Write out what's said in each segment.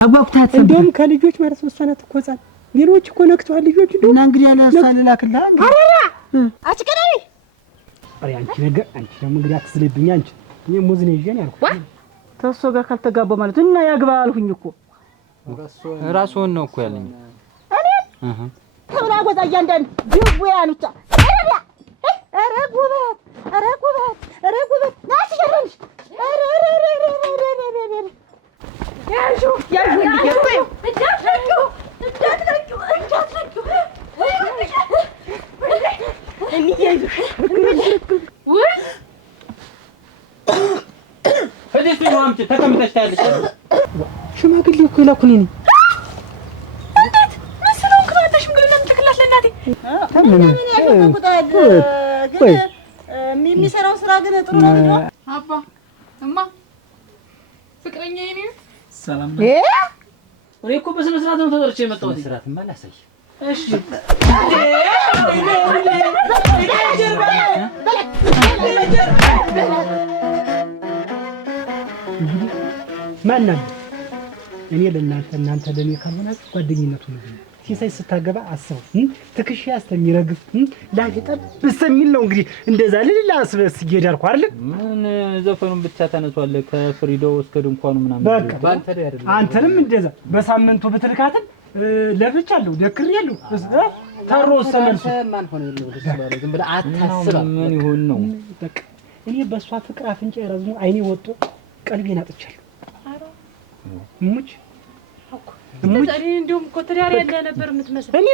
አጓጉታት እንደውም ከልጆች ማለት ነው እሷን አትቆጻል ሌሎች እኮ ነክተዋል ልጆች እና እንግዲህ ያለ እሷ ልላክልህ አረራ አጭቀናይ አይ አንቺ ነገር አንቺ ደግሞ እንግዲህ አትስለብኝ አንቺ እኔ ሙዝ ነው ይዤን ያልኩት ተሶ ጋር ካልተጋባ ማለት እና ያግባ አልሁኝ እኮ ራስዎን ነው እኮ ያለኝ እኔ ተውላ ጎዛ እያንዳንዱ ጅቡያን ብቻ ኧረ ጉበት ኧረ ጉበት ኧረ ጉበት ናት ሸረምሽ ኧረ ያዡ እንዳትለቂው እንይያዩሽ ወይ እዚህ ነው አምጪ ተቀምጠሽ ታያለሽ ሽማግሌ እኮ ይላኩኝ ነኝ እንዴት መስለው ክራተሽ ምንድነው የምትልክላት ለእናቴ ታመነ ግን የሚሰራው ስራ ግን ጥሩ ነው ልጅ አባ እማ ፍቅረኛ የኔ ሰላም ነው እኔ እኮ በስነ ስርዓት ነው ተጠርቼ የመጣሁት ስርዓትማ ላሳይ እሺ ማን ነው እኔ ለእናንተ ለኔ ካልሆናችሁ ጓደኝነቱ ነው ሲሳይ ስታገባ አስበው ትክሻ ያስተሚረግፍ ላጅ ጠብሰሚል ነው እንግዲህ እንደዛ ለሌላ አስበስ ይገዳልኩ አይደል ምን ዘፈኑን ብቻ ተነሷል ከፍሪዶ እስከ ድንኳኑ ምናምን ባንተ ላይ አይደል አንተንም እንደዛ በሳምንቱ በትልካትን ለብቻለሁ ደክሬያለሁ ታሮ ሰመልሱ ማን ሆነ ነው ለስባለ ዝም ብለ አታስብ ምን ይሁን ነው በቃ እኔ በሷ ፍቅር አፍንጫ ያራዝሙ አይኔ ወጥቶ ቀልቤን አጥቻለሁ ሙጭ ዛሬ እንደውም እኮ ትዳር ያለ ነበር የምትመስል እኔ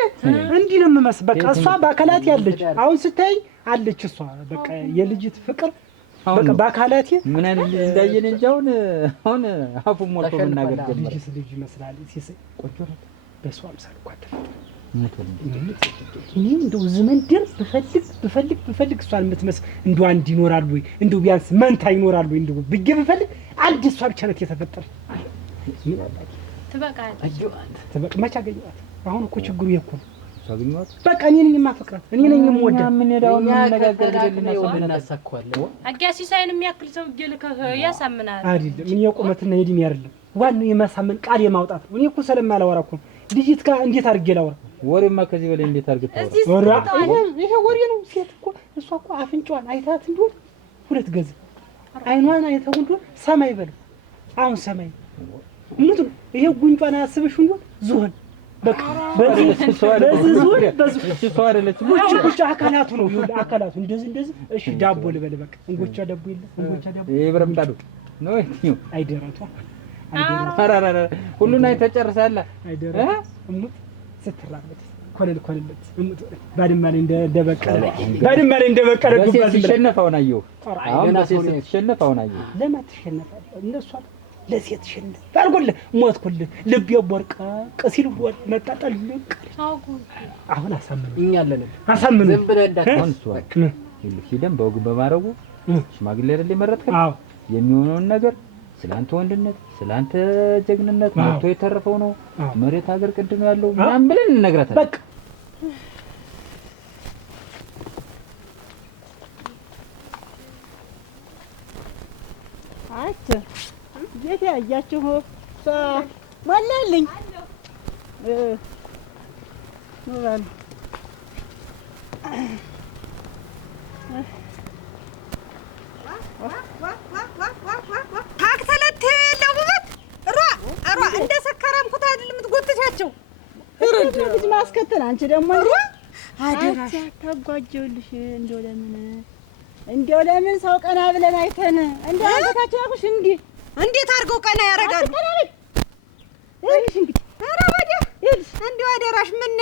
እንዲህ ነው የምመስል በቃ እሷ በአካላት ያለች አሁን ስታይ አለች እሷ በቃ የልጅት ፍቅር በቃ በአካላቴ ምን አይነት እንዳየን እንጂ አሁን አፉ ሞልቶ መናገር ጀመረ ልጅ ይመስላል ሲሳይ ቆንጆ ነው በሷ አምሳል ቋተፈ እኔ እንደው ዘመንደር ብፈልግ እሷን የምትመስል እንደው አንድ ይኖራል ወይ እንደው ቢያንስ መንታ ይኖራል ወይ እንደው ብዬ ብፈልግ አንድ እሷ ብቻ ናት የተፈጠረች ትበቃ መች አገኘኋት አሁን እኮ ችግሩ ይሄ እኮ ነው ሳገኘኋት በቃ እኔ ነኝ የማፈቅራት እኔ ነኝ የምወዳት ምን ሄዳው እንነጋገር ብለና እናሳካዋለን አጊያ ሲሳይን የሚያክል ሰው ይልከህ ያሳምናል አይደለም እኔ የቁመትና የእድሜ አይደለም ዋናው የማሳመን ቃል የማውጣት ነው እኔ እኮ ስለማላወራ እኮ ልጅት ጋር እንዴት አድርጌ ላወራ ወሬማ ከዚህ በላይ እንዴት አድርገህ ይሄ ወሬ ነው ሴት እኮ እሷ እኮ አፍንጫዋን አይታት እንደሆነ ሁለት ገዝ አይኗን አይተው እንደሆነ ሰማይ በለው አሁን ሰማይ ምንድን ነው ይሄ ጉንጯን አያስብሽ እንደሆነ ዝሆን በቃ በዚህ ዝሆን በዚህ ሰው አይደለች ብቻ አካላቱ ነው ይሁን አካላቱ እንደዚህ እሺ ዳቦ ልበል በቃ እንጎቻ ዳቦ የለ እንጎቻ ዳቦ ይሄ ብረምጣዱ ነው ይሄው አይደረቷ አራራራ ሁሉን አይተጨርሳላ አይደረ እሙት ስትራበት ኮለልበት እሙት ባድማ ላይ እንደበቀለ ጉባዝ ሲሸነፋው ናየው አሁን ሲሸነፋው ናየው ለማትሸነፋ እነሱ ለሴት ሸነፍ ታርጎለ ሞትኩልህ ልብ የቦርቀ ቀሲል ወጥ መጣጣል አሁን አሳምነው እኛ አለን አሳምነው ዝም ብለህ እንዳትሆን ሂደን በወግ በማረጉ ሽማግሌ አይደል የመረጥከው አዎ የሚሆነውን ነገር ስላንተ ወንድነት ስላንተ ጀግንነት መጥቶ የተረፈው ነው መሬት ሀገር ቅድ ነው ያለው ምናምን ብለን እንነግራታለን በቃ አቻ የት ያያችሁ ሞላልኝ ኖራል ታክተለት ለውበት ራ እንደ ሰከራም ኩታ አይደል የምትጎትቻቸው ልጅ ማስከተል አንቺ ደግሞ አደራሽ ታጓጀውልሽ እንደው ለምን ሰው ቀና ብለን አይተን እንደው አንተታቸው ያኩሽ እንዴት አድርገው ቀና ያረጋሉ እሺ እንግዲህ ኧረ ወዲያ እንደው አደራሽ ምን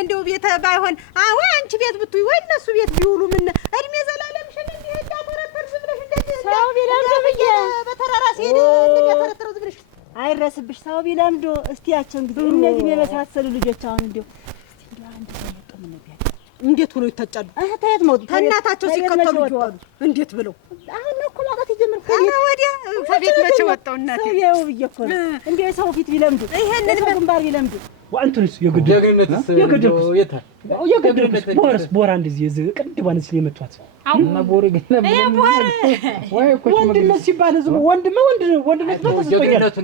እንደው ቤት ባይሆን ወይ አንቺ ቤት ብትይ ወይ እነሱ ቤት ቢውሉ ምን እድሜ ዘላለምሽን እንዲህ እንዳተረተር ዝብለሽ እንደዚህ ሰው ቢለምዶ ብዬ በተራራ ሲሄድ እንደሚያተረተረው ዝብለሽ አይረስብሽ ሰው ቢለምዶ እስቲ ያቸው እንግዲህ እነዚህ የመሳሰሉ ልጆች አሁን እንደው እስቲ አንድ ተመጣጣም ነው ቢያል እንዴት ሆኖ ይታጫሉ ታየት ሞት ተናታቸው ሲከተሉ ይዋሉ እንዴት ብለው አሁን ነው እኮ ማውጣት ይጀምር ኧረ ወዲያ ከቤት መቼ ወጣው እናቴ ሰውዬው ብዬሽ እኮ ነው እንደ ሰው ፊት ቢለምዱ ይሄንን ግንባር ቢለምዱ ወንቱንስ የግድነትስ የታል የግድነትስ ቦራ እንደዚህ የዚህ ቅድባንስ የመቷት እና ቦሬ ግን ወይ እኮ ወንድነት ሲባል ዝም ወንድነት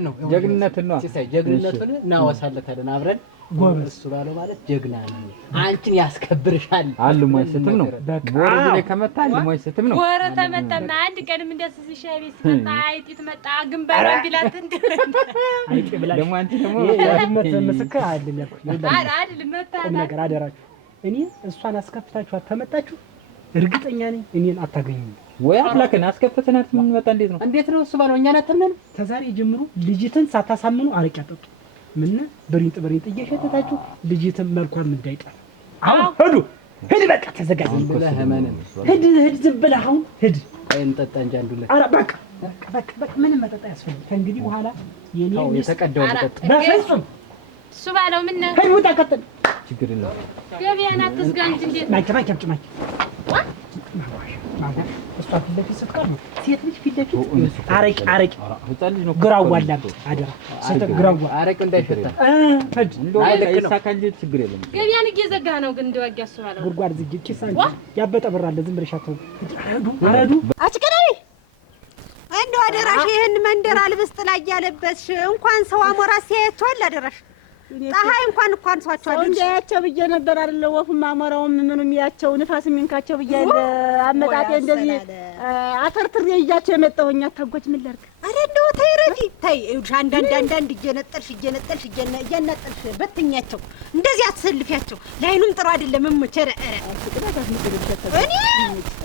ነው ጀግንነትን ነው ሲሳይ ጀግንነቱን እናወሳለታለን አብረን ጎበዝ እሱ ባለው ማለት ጀግና ነው አንቺን ያስከብርሻል አሉ ማይሰትም ነው ቦሬ ላይ ከመታ አሉ ማይሰትም ነው ወረ ተመጣና አንድ ቀንም እንደዚህ ሻይ ቤት መጣ አይጢት መጣ ግንባር ቢላት እንደ አይጤ ብላሽ ደግሞ አንቺ ደግሞ ያድመት ምስክር አይደለም ያልኩ አይደል መጣ ነገር አደራችሁ እኔ እሷን አስከፍታችሁ አተመጣችሁ እርግጠኛ ነኝ እኔን አታገኙኝ ወይ አምላክን አስከፍተናት ምን መጣ እንዴት ነው እሱ ባለው እኛን አተምነን ተዛሬ ጀምሮ ልጅትን ሳታሳምኑ አረቅ ያጠጡ ምን በሪንጥ እየሸተታችሁ ልጅትን መልኳን እንዳይጠፋ አሁን ሂድ በቃ ተዘጋጅ ብለህ ማንን ሂድ ዝም ብለህ አሁን ሂድ እንጠጣ እንጂ አንዱለ ኧረ በቃ ምንም መጠጣ ያስፈልግ ከእንግዲህ በኋላ የኔ የተቀደው ተቀጥ በፍጹም እሱ ባለው ምን ሂድ ውጣ ቀጥል ችግር የለም ገበያና አትዝጋ እንጂ እንዴት ማይከማከም እሷ ፊት ለፊት ስትቀር ነው ሴት ልጅ ፊት ለፊት አረቂ ህፃን ልጅ ነው ግራዋላ አደራ ስትል ግራዋ አረቂ እንዳይሸታ እንደው አይሳካ እንጂ ችግር የለም ገበያን እየዘጋ ነው ግን እንደዋጋ እሱ ባለው ጉርጓድ ዝግጅ ኪሳን ያበጠ ብር አለ ዝም ብለሽ አትው አረዱ አጭቀናይ እንደው አደራሽ ይሄን መንደር አልብስ ጥላ ያለበስሽ እንኳን ሰው አሞራ ሲያያቸዋል አደራሽ ፀሐይ እንኳን ሷቸው እንዳያቸው ብዬ ነበር አይደል ወፉም አሞራውም ምኑም ያቸው ንፋስ የሚንካቸው ብዬ አመጣጤ እንደዚህ አተርትሬ ይያቸው የመጣሁኝ አታጎጅ ምን ላድርግ አረ እንደው ተይ ረዲ ተይ ይኸውልሽ አንዳንድ እየነጠልሽ እየነጠልሽ በትኛቸው እንደዚህ አትሰልፊያቸው ላይኑም ጥሩ አይደለም እሙቸረ እኔ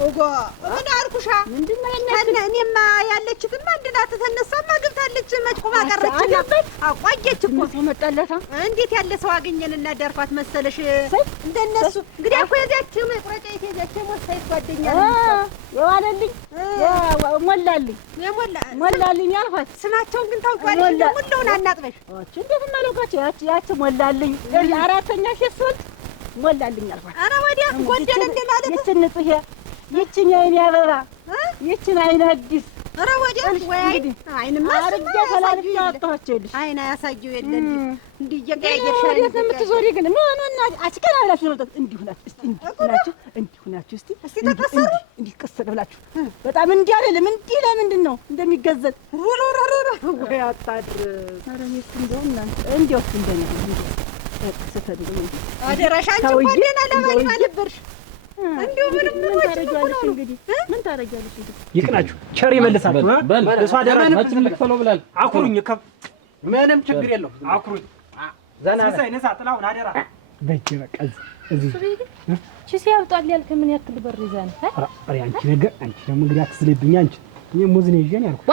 ኦጎ ምን አልኩሻ ምንድነው እኔማ ያለችትማ እንድናት ተነሳማ ገብታለች መጭቁማ ቀረች አቋየች እኮ መጣለታ እንዴት ያለ ሰው አገኘንና ዳርኳት መሰለሽ እንደነሱ እንግዲህ እኮ የዚያችሁ መቁረጫ የዚያችሁ ሞሳይ ጓደኛ ነው የዋለልኝ ሞላልኝ ያልኳት ስማቸውን ግን ታውቂዋለሽ ሁሉን አናጥበሽ እቺ እንዴት ማለውቃቸው ያቺ ሞላልኝ አራተኛ ሴት ሞላልኝ ያልኳት አረ ወዲያ ጎደለ እንደ ማለት ይችን ንጽህ ይችን የኔ አበባ ይችን አይነ አዲስ አረ ወዲያ ወይ አይንማ አርጃ ተላልፍ ያጣኋቸውልሽ አይና ያሳየው የለም እንዴ እየቀያየርሽ አይደል የምትዞሪ ግን ምን አጭቀና ብላችሁ ነው እንዲሁ ናችሁ እስቲ እንዲሁ ናችሁ እስቲ ተከሰሩ እንዲህ ቀሰደ ብላችሁ በጣም እንዲህ አይደለም እንዲህ ለምንድን ነው እንደሚገዘት ወይ አታድር አረ ሚስት እንደው እናንተ እንዲው እንደነ ተከሰተ ነው አደራሻችሁ ኮንደና ለማን ነበርሽ እንዲሁ ምንም ታረጋለሽ እንግዲህ ምን ታረጋለሽ እንግዲህ ይቅናችሁ ቸር ይመልሳችሁ በል እሷ አደራሽ ማችን ልክፈለው ብላል አኩሩኝ ምንም ችግር የለው አኩሩኝ ዘና ነሳ ጥላውን አደራ በእጄ በቃ እዚህ ቺሲ ያውጣል ያልከ ምን ያክል በር ይዛን አረ አንቺ ነገር አንቺ ደግሞ እንግዲህ አትስለብኝ አንቺ እኔ ሙዝኔ ይዤን ያልኩ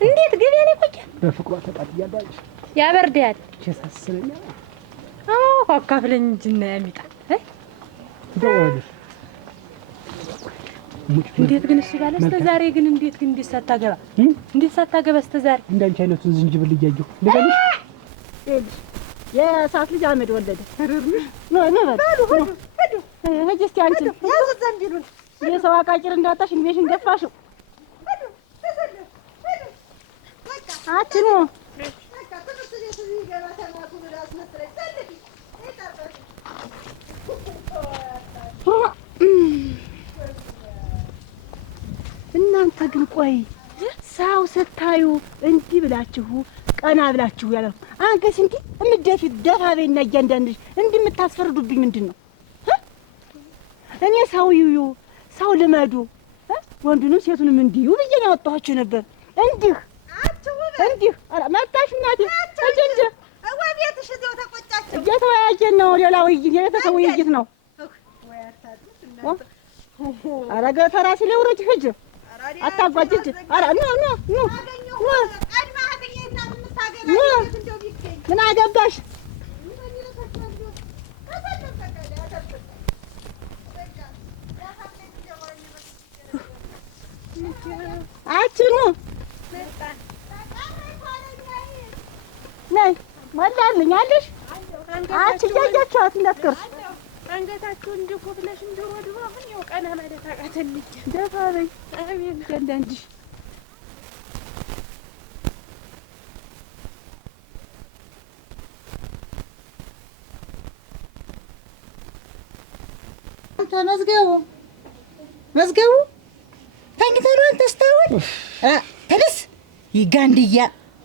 እንዴት ገበያ ላይ ቆየ በፍቅሯ ተቃጥያለሽ ያበርዳል ቸሳስለኛ አካፍለኝ እንጂና ያሚጣ ደውልሽ እንዴት ግን እሱ ባለ እስከዛሬ ግን እንዴት ሳታገባ እስከዛሬ እንዳንቺ አይነቱን ዝንጅብል እያየሁ ልበልሽ የሳት ልጅ አመድ ወለደ ነው ሄጅ አንቺ ያዙት ዘንቢሉን የሰው አቃቂር እንዳጣሽ እንዴሽን ገፋሽው አትኑ እናንተ ግን ቆይ ሰው ስታዩ እንዲህ ብላችሁ ቀና ብላችሁ ያለ አንገሽ እንዲህ እምደፊት ደፋቤና እያንዳንድሽ እንዲህ የምታስፈርዱብኝ ምንድን ነው? እኔ ሰው ይዩ ሰው ልመዱ ወንዱንም ሴቱንም እንዲሁ ብዬ ነው ያወጣኋችሁ ነበር። እንዲህ ኧረ መጣሽ እናቴ እንጂ ወቤትሽ እዚያው ተቆጫቸው እየተወያየን ነው። ሌላ ውይይት የቤተሰብ ውይይት ነው። ኧረ ገተራ ሲለውረጅ ሂጅ አታጓጅ ሂጅ። ኧረ ኑ ምን አገባሽ? አችኑ ነይ ሞላልኝ አለሽ አንቺ እያያችኋት እንዳትቀርሽ አንገታችሁ እንዲሁ ብለሽ እንደው ወድሮ አሁን ያው ቀና ማለት አቃተልኝ። ደፋ በይ አሜን። አንዳንድሽ አንተ መዝገቡ ተኝተህ ነው አንተ እስካሁን? ተነስ ይጋንድያ።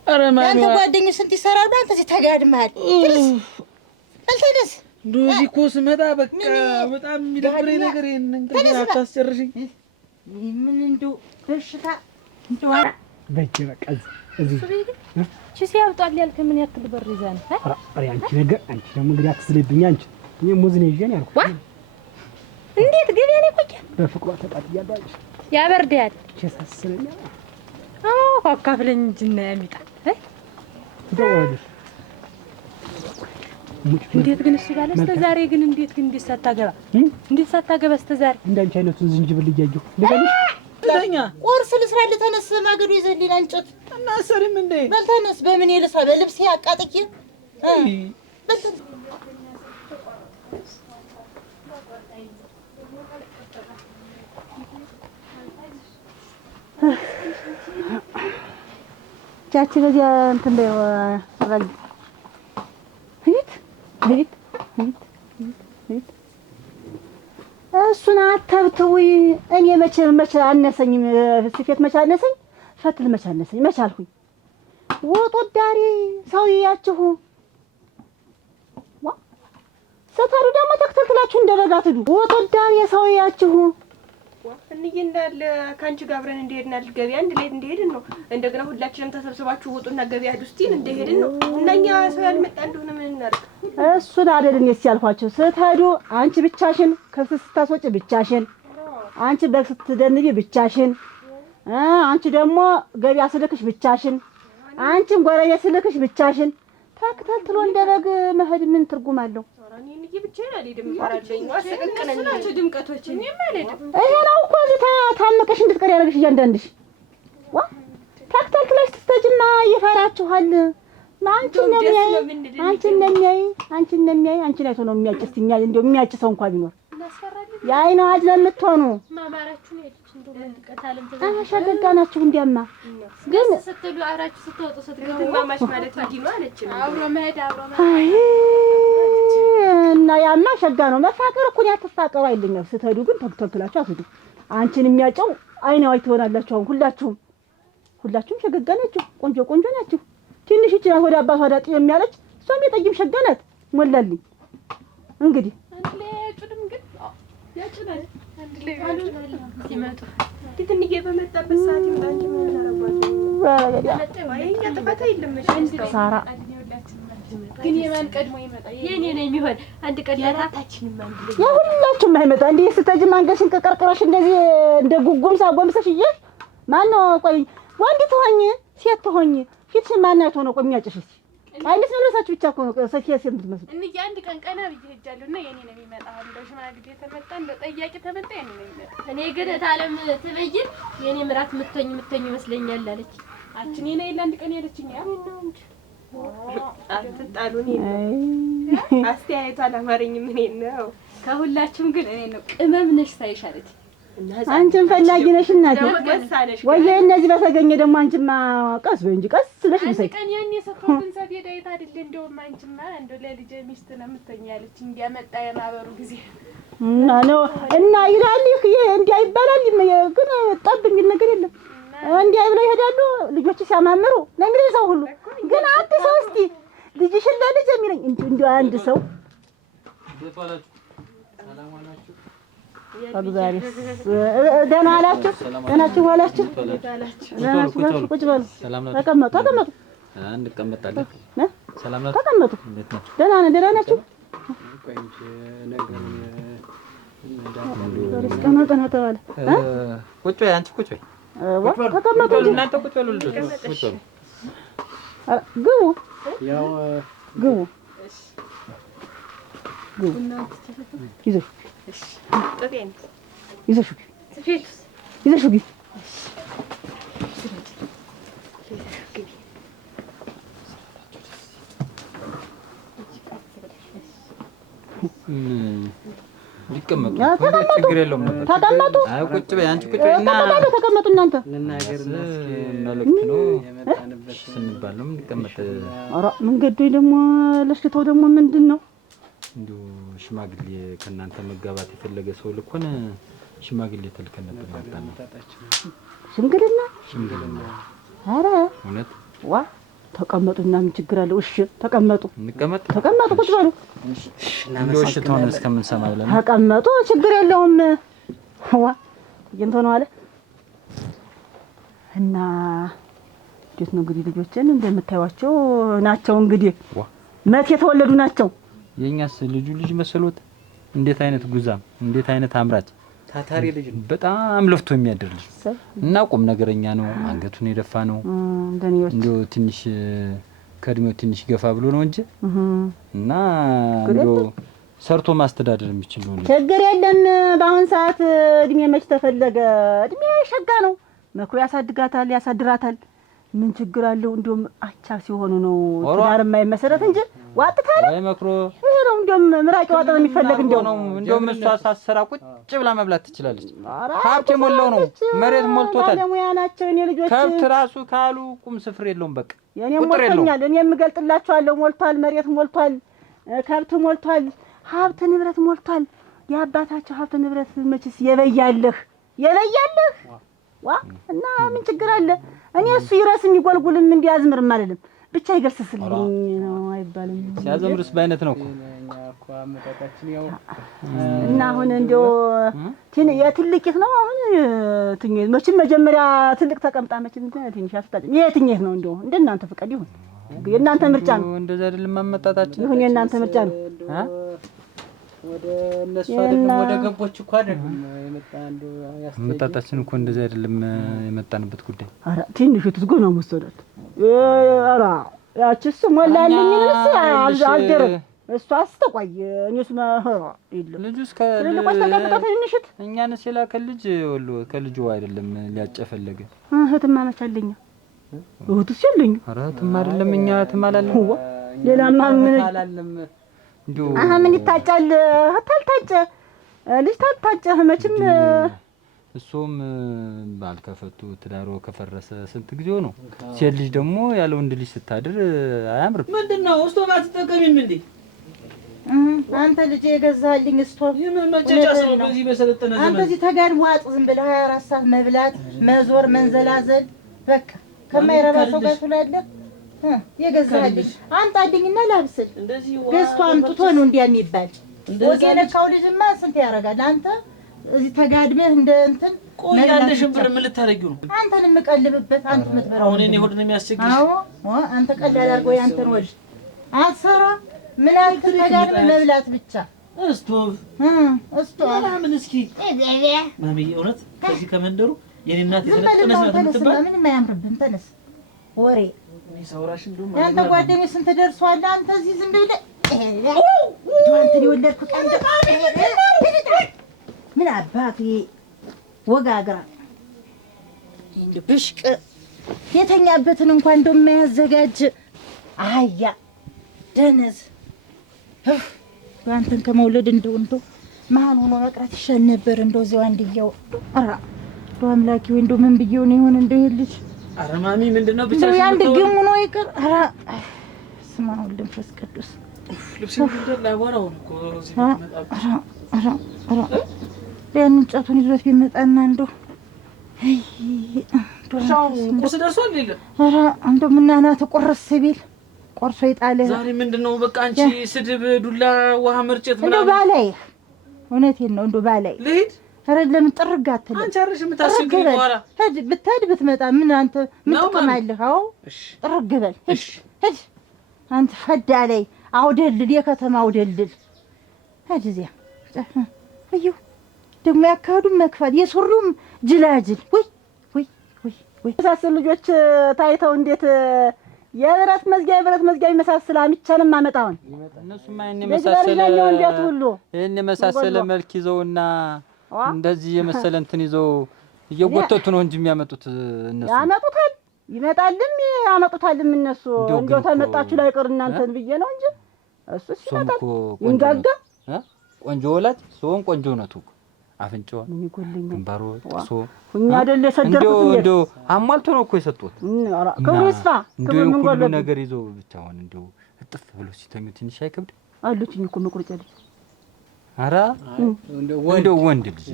ኧረ ማን አንተ ጓደኞች ስንት ይሰራሉ አንተ እዚህ ተጋድመሃል። ተነስ እንደዚህ እኮ ስመጣ በቃ በጣም የሚደብረኝ ነገር ይሄንን ነገር አታስጨርሽኝ። ምን እንደው በሽታ እንደው በቃ እዚህ ቺ ሲያውጣል ያልከ ምን ያክል በር ይዘህ ነው? ኧረ አንቺ ነገር አንቺ ደግሞ እንግዲህ አትስለብኝ አንቺ። እኔ ሙዝ ነው ይዤ ነው ያልኩት። እንዴት ገበያ ላይ ቆየ? በፍቅሯ ተቃጥያለሁ አለሽ። ያበርዳል ቸሳስለኛ አካፍለኝ እንጂ እና ያሚጣ ደውልሽ እንዴት ግን እሱ ባለ እስከ ዛሬ ግን እንዴት ሳታገባ እስከ ዛሬ እንዳንቺ አይነቱን ዝንጅብል እያየሁ ልበልሽ። ለኛ ቁርስ ልስራልህ። ተነስ ማገዶ ይዘህልኝ እንጨት እና ሰሪም እንዴ በል ተነስ። በምን ልስራ? በልብሴ አቃጥዬ በል ተነስ። ቻቺ በዚያ እንትን ላይ አባል ቤት እሱን አታብተው። እኔ መቼ አነሰኝ ስፌት መቼ አነሰኝ ፈትል መቼ አነሰኝ መቼ አልኩኝ። ወጦ ዳሪ ሰውያችሁ ሰታሩ ደግሞ ተክተልትላችሁ እንደበጋትዱ ወጦ ዳሪ ሰውያችሁ እንዬ እንዳለ ካንቺ ጋር አብረን እንደሄድን አይደል? ገበያ አንድ ላይ እንደሄድን ነው። እንደገና ሁላችንም ተሰብስባችሁ ውጡና ገበያ ሂዱ እስቲ እንደሄድን ነው። እናኛ ሰው ያልመጣ እንደሆነ ምን እናድርግ? እሱን አይደለም ያልኳችሁ። ስትሄዱ አንቺ ብቻሽን ከብት ስታስወጪ ብቻሽን፣ አንቺ በግ ስትደንቢ ብቻሽን፣ አንቺ ደግሞ ገበያ ስልክሽ ብቻሽን፣ አንቺም ጎረቤት ስልክሽ ብቻሽን ተክተልትሎ እንደ በግ መሄድ ምን ትርጉም አለው? እንዬ ብቻዬን አልሄድም። ይፈራልኝ ዋሰቀቀለኝ ናቸው ድምቀቶች። እኔም አልሄድም። ይሄ ነው እኮ እዚህ ታምቀሽ እንድትቀር ያደርግሽ እያንዳንድሽ። ተክተልትለሽ ስትሄጂማ ይፈራችኋል። አንቺን ነው የሚያይ አንቺን አይቶ ነው የሚያጭስ። እንደው የሚያጭ ሰው እንኳን ቢኖር የአይን አዋጅ ለምትሆኑ ማማራችሁን ሄድሽ እንደው ለጥቀታለም ሸገጋ ናችሁ። እንዲያማ ግን ስትሉ አብራችሁ ስትወጡ ስትገቡ ማማሽ ማለት እንዲህ ነው አለች። አብሮ መሄድ እና ያማ ሸጋ ነው። መፋቀር እኮ ነው። አትፋቀሩ አይልኛል። ስትሄዱ ግን ተክተልትላችሁ አትሄዱ። አንቺን የሚያጨው አይን አዋጅ ትሆናላችሁ። አሁን ሁላችሁም ሸገጋ ናችሁ። ቆንጆ ናችሁ። ትንሽ ይችላል ወደ አባቷ ዳጥ የሚያለች እሷም የጠይም ሸጋ ናት። ሞላልኝ እንግዲህ አንድ ላይ ያጩንም ግን ያጩናል። አንድ ላይ ሲመጡ እንዴ በመጣበት ሰዓት ይምጣንጂ ምን አረባችሁ? ወይኛ ተፈታ የለም ሳራ ግን የማን ቀድሞ ይመጣ? የኔ ነው የሚሆን። አንድ ቀን ለራታችንም አንድ ላይ የሁላችሁም አይመጣ። እንዴ ስትሄጂ ማንገሽን ከቀርቅረሽ እንደዚህ እንደ ጉጉምሳ ጎምሰሽ ይየሽ ማነው? ቆይ ወንድ ትሆኚ ሴት ትሆኚ ፊትሽን ማን አይቶ ነው ቆሚያጭሽ? እስኪ አይነት ነው ለሳችሁ ብቻ እኮ ነው ሰፊያ ሴት የምትመስሉ። እንዴ አንድ ቀን ቀና ብዬ ሄጃለሁ እና የኔ ነው የሚመጣ። እንደው ሽማግሌ ተመጣ እንደው ጠያቂ ተመጣ የኔ ነው የሚመጣ። እኔ ግን ታለም ትበይን የኔ ምራት ምትኝ ይመስለኛል አለች። አንቺ እኔ ነው አንድ ቀን ያለችኝ ያ ነው እንጂ አትጣሉኝ። አስተያየቷ አላማረኝም። ምን ነው ከሁላችሁም ግን እኔ ነው ቅመም ነሽ ሳይሻለች። አንቺን ፈላጊ ነሽ እናቴ። ወይ እነዚህ በተገኘ ደግሞ አንቺማ ቀስ በይ እንጂ ቀስ ብለሽ አንቺ ቀን ያኔ ሰፈሩን ሰፊዳ የት አይደል? እንደውም አንቺማ እንደው ለልጄ ሚስት ነው የምትሆኝ ያለች እንዲያመጣ የማበሩ ጊዜ እና ይላል ይሄ እንዲያ ይባላል። ግን ጠብኝ ነገር የለም እንዲያ ብለው ይሄዳሉ ልጆች ሲያማምሩ ለእንግዲህ ሰው ሁሉ። ግን አንድ ሰው እስቲ ልጅሽን ለልጅ የሚለኝ እንዲያው አንድ ሰው እግዚአብሔር ደህና አላችሁ? ደህናችሁ ዋላችሁ? ደህናችሁ ቁጭ በሉ። ተቀመጡ። እንቀመጣለን። ሰላም ናችሁ? ተቀመጡ። ደህና ነን። ደህና ናችሁ? ቀና ተባለ። ቁጭ በይ አንቺ ቁጭ በይ። ተቀመጡ እንጂ እናንተ ቁጭ በሉ ልጆች ቁጭ በሉ። ግቡ ግቡ። ይዘሽ ግቢ። ሊቀመጡ ችግር የለውም ነበር። ተቀመጡ። አይ ቁጭ በይ አንቺ ቁጭ በይ እና ተቀመጡ እናንተ ልናገርና መልክ ነው ስንባል ነው የምንቀመጥ። ኧረ መንገዱ ደግሞ ለሽተው ደግሞ ምንድን ነው እንዲሁ ሽማግሌ ከእናንተ መጋባት የፈለገ ሰው ልኮን ሽማግሌ ተልከን ነበር ያጣና ሽምግልና ኧረ እውነት ዋ ተቀመጡና ምን ችግር አለው? እሺ ተቀመጡ። ተቀመጡ ቁጭ በሉ። እንደው እሺ ተሆነ እስከምንሰማ ብለን ተቀመጡ ችግር የለውም። ዋ እንቶ ነው አለ እና እንዴት ነው እንግዲህ ልጆችን እንደምታዩዋቸው ናቸው። እንግዲህ መት የተወለዱ ናቸው። የኛስ ልጅ መስሎት እንዴት አይነት ጉዛም እንዴት አይነት አምራች ታታሪ ልጅ ነው። በጣም ለፍቶ የሚያድር ልጅ እና ቁም ነገረኛ ነው። አንገቱን የደፋ ነው። እንደው ትንሽ ከእድሜው ትንሽ ገፋ ብሎ ነው እንጂ እና እንደው ሰርቶ ማስተዳደር የሚችል ነው። ችግር የለም። በአሁን ሰዓት እድሜ መች ተፈለገ? እድሜ ሸጋ ነው። መክሮ ያሳድጋታል፣ ያሳድራታል። ምን ችግር አለው? እንደውም አቻ ሲሆኑ ነው ትዳር የማይመሰረት እንጂ ዋጥታለ አይ መክሮ ይሄ ነው። እንደውም ምራቅ ዋጥ ነው የሚፈልግ። እንደውም እሷ ሳሰራ ቁጭ ብላ መብላት ትችላለች። ሀብት የሞላው ነው። መሬት ሞልቶታል። ባለሙያ ናቸው የኔ ልጆች። ከብት ራሱ ካሉ ቁም ስፍር የለውም። በቃ የኔም ሞልቶኛል። እኔም እገልጥላችኋለሁ። ሞልቷል። መሬት ሞልቷል። ከብት ሞልቷል። ሀብት ንብረት ሞልቷል። የአባታቸው ሀብት ንብረት መችስ የበያለህ ዋ እና ምን ችግር አለ? እኔ እሱ ይረስ የሚጎልጉልም እንዲያዝምርም አይደለም ብቻ ይገርስስልኝ ነው አይባልም። ሲያዘምርስ በአይነት ነው እኮ አመጣጣችን ያው እና አሁን እንደው የትልቂት ነው አሁን ትንሽ መቼም መጀመሪያ ትልቅ ተቀምጣ መቼም ትንሽ አስታጭም የትኛት ነው እንደው እንደናንተ ፍቃድ ይሁን የእናንተ ምርጫ ነው። እንደዛ አይደለም አመጣጣችን ይሁን የእናንተ ምርጫ ነው። ወደ እነሱ አይደለም ወደ ገቦች እኮ አይደለም የመጣ እንደው አመጣጣችን እኮ እንደዛ አይደለም የመጣንበት ጉዳይ። ኧረ ትንሽ ትዝጎ ነው ወሰዳት። ኧረ ያቺስ ሞላልኝ እንስ አልደረ እሷስ ተቆይ እኔስ ይልም ልጁስ ለቆይ ተቀምጣ ትንሽት እኛንስ የላከልጅ ወሎ ከልጁ አይደለም ሊያጨፈለገ እህትማ መቻለኛ እህትስ የለኝ። ኧረ እህትማ አይደለም እኛ እህትማ አላለም። ሌላማ ምን አላለም እንዴ ምን ይታጫል? ታልታጨ ልጅ ታልታጨ መቼም እሱም ባልከፈቱ ትዳሮ ከፈረሰ ስንት ጊዜው ነው። ሴት ልጅ ደግሞ ያለ ወንድ ልጅ ስታድር አያምርም። ምንድነው ስቶቭ አትጠቀሚም እንዴ? አንተ ልጅ የገዛልኝ ስቶቭ መጨጫስ ነው በዚህ በሰለጠነ ዘመን። አንተ እዚህ ተጋድሞ ዋጥ ዝም ብለህ 24 ሰዓት መብላት፣ መዞር፣ መንዘላዘል በቃ ከማይረባ ሰው ጋር ትላለህ። የገዛልኝ አምጣልኝና ላብስል። ገዝቶ አምጥቶ ነው እንዲያ የሚባል ወገለካው ልጅማ ስንት ያደርጋል? አንተ እዚህ ተጋድመህ እንደ እንትን ቆይ ያለሽን ብር ምን ልታረጊው ነው? አንተን የምቀልብበት አንተ የምትበራው አሁን እኔ ሆድ ነው የሚያስቸግርሽ። አዎ አንተ ቀላል አድርጎ ያንተን ወድ አትሰራ። ምን አንተ ተጋድመህ መብላት ብቻ ስቶቭ ምን እስኪ ማሚ እውነት ከዚህ ከመንደሩ የኔ እናት የተለጠነች ነው የምትባል ምንም አያምርብህም። ተነስ ወሬ ሰውራሽ እንደውም አንተ ጓደኞች ስንት ደርሷል? አንተ እዚህ ዝም ብለህ አንተ የወለድኩ ቀን ምን አባቱ ወጋግራ እንደ ብሽቅ የተኛበትን እንኳን እንደማያዘጋጅ አህያ ደነዝ አንተን ከመውለድ እንደው ማን ሆኖ መቅረት ይሻል ነበር። እንደው እዚያው አንድየው ኧረ እንደው አምላኬ ወይ እንደው ምን ብዬው ነው ይሆን እንደው ልጅ ኧረ ማሚ ምንድነው ብቻ እንደው ያን ድግም ሆኖ ይቅር። ኧረ ስማ ወልድ መንፈስ ቅዱስ ልብስን እንደላ ወራው እኮ እዚህ መጣብሽ። ኧረ ያን እንጨቱን ይዞት ቢመጣና እንደው ቁርስ ደርሷል ይል ኧረ እንደው ምናናት ቁርስ ቢል ቆርሶ ይጣለ። ዛሬ ምንድነው በቃ አንቺ ስድብ፣ ዱላ፣ ውሃ መርጨት ምናምን እንደው ባላይ እውነቴን ነው እንደው ባላይ ልሂድ። ኧረ ለምን ጥርግ አትልም? አንቺ አርሽ የምታስቸግሪ በኋላ ብትሄድ ብትመጣ ምን አንተ ምን ትቀማለህ? አዎ ጥርግ በል ሂድ አንተ ፈዳ ላይ አውደልል የከተማ አውደልል ሂድ እዚያ እዩ ደግሞ ያካሄዱም መክፈል የሱሪውም ጅላጅል ወይ መሳሰል ልጆች ታይተው እንዴት የብረት መዝጊያ ይመሳሰል አምቻንም አመጣውን እነሱማ ይሄን የመሳሰለ መልክ ይዘውና እንደዚህ የመሰለ እንትን ይዘው እየጎተቱ ነው እንጂ የሚያመጡት እነሱ ያመጡታል ይመጣልም ያመጡታልም እነሱ እንደው ተመጣችሁ ላይ ቀር እናንተን ብዬ ነው እንጂ እሱ ሲመጣ ይንጋጋ ቆንጆ ወላጅ ሰውን ቆንጆ ነቱ አፍንጫው ግንባሩ ጥርሱ ሁኛ አይደል የሰደርኩት እንደው አሟልቶ ነው እኮ የሰጡት። ከውስፋ እንደው ሁሉ ነገር ይዞ ብቻውን እንደው እጥፍ ብሎ ሲተኙ ትንሽ አይከብድ? አሉችኝ እኮ መቁረጫ ልጅ። ኧረ እንደው ወንድ ልጅ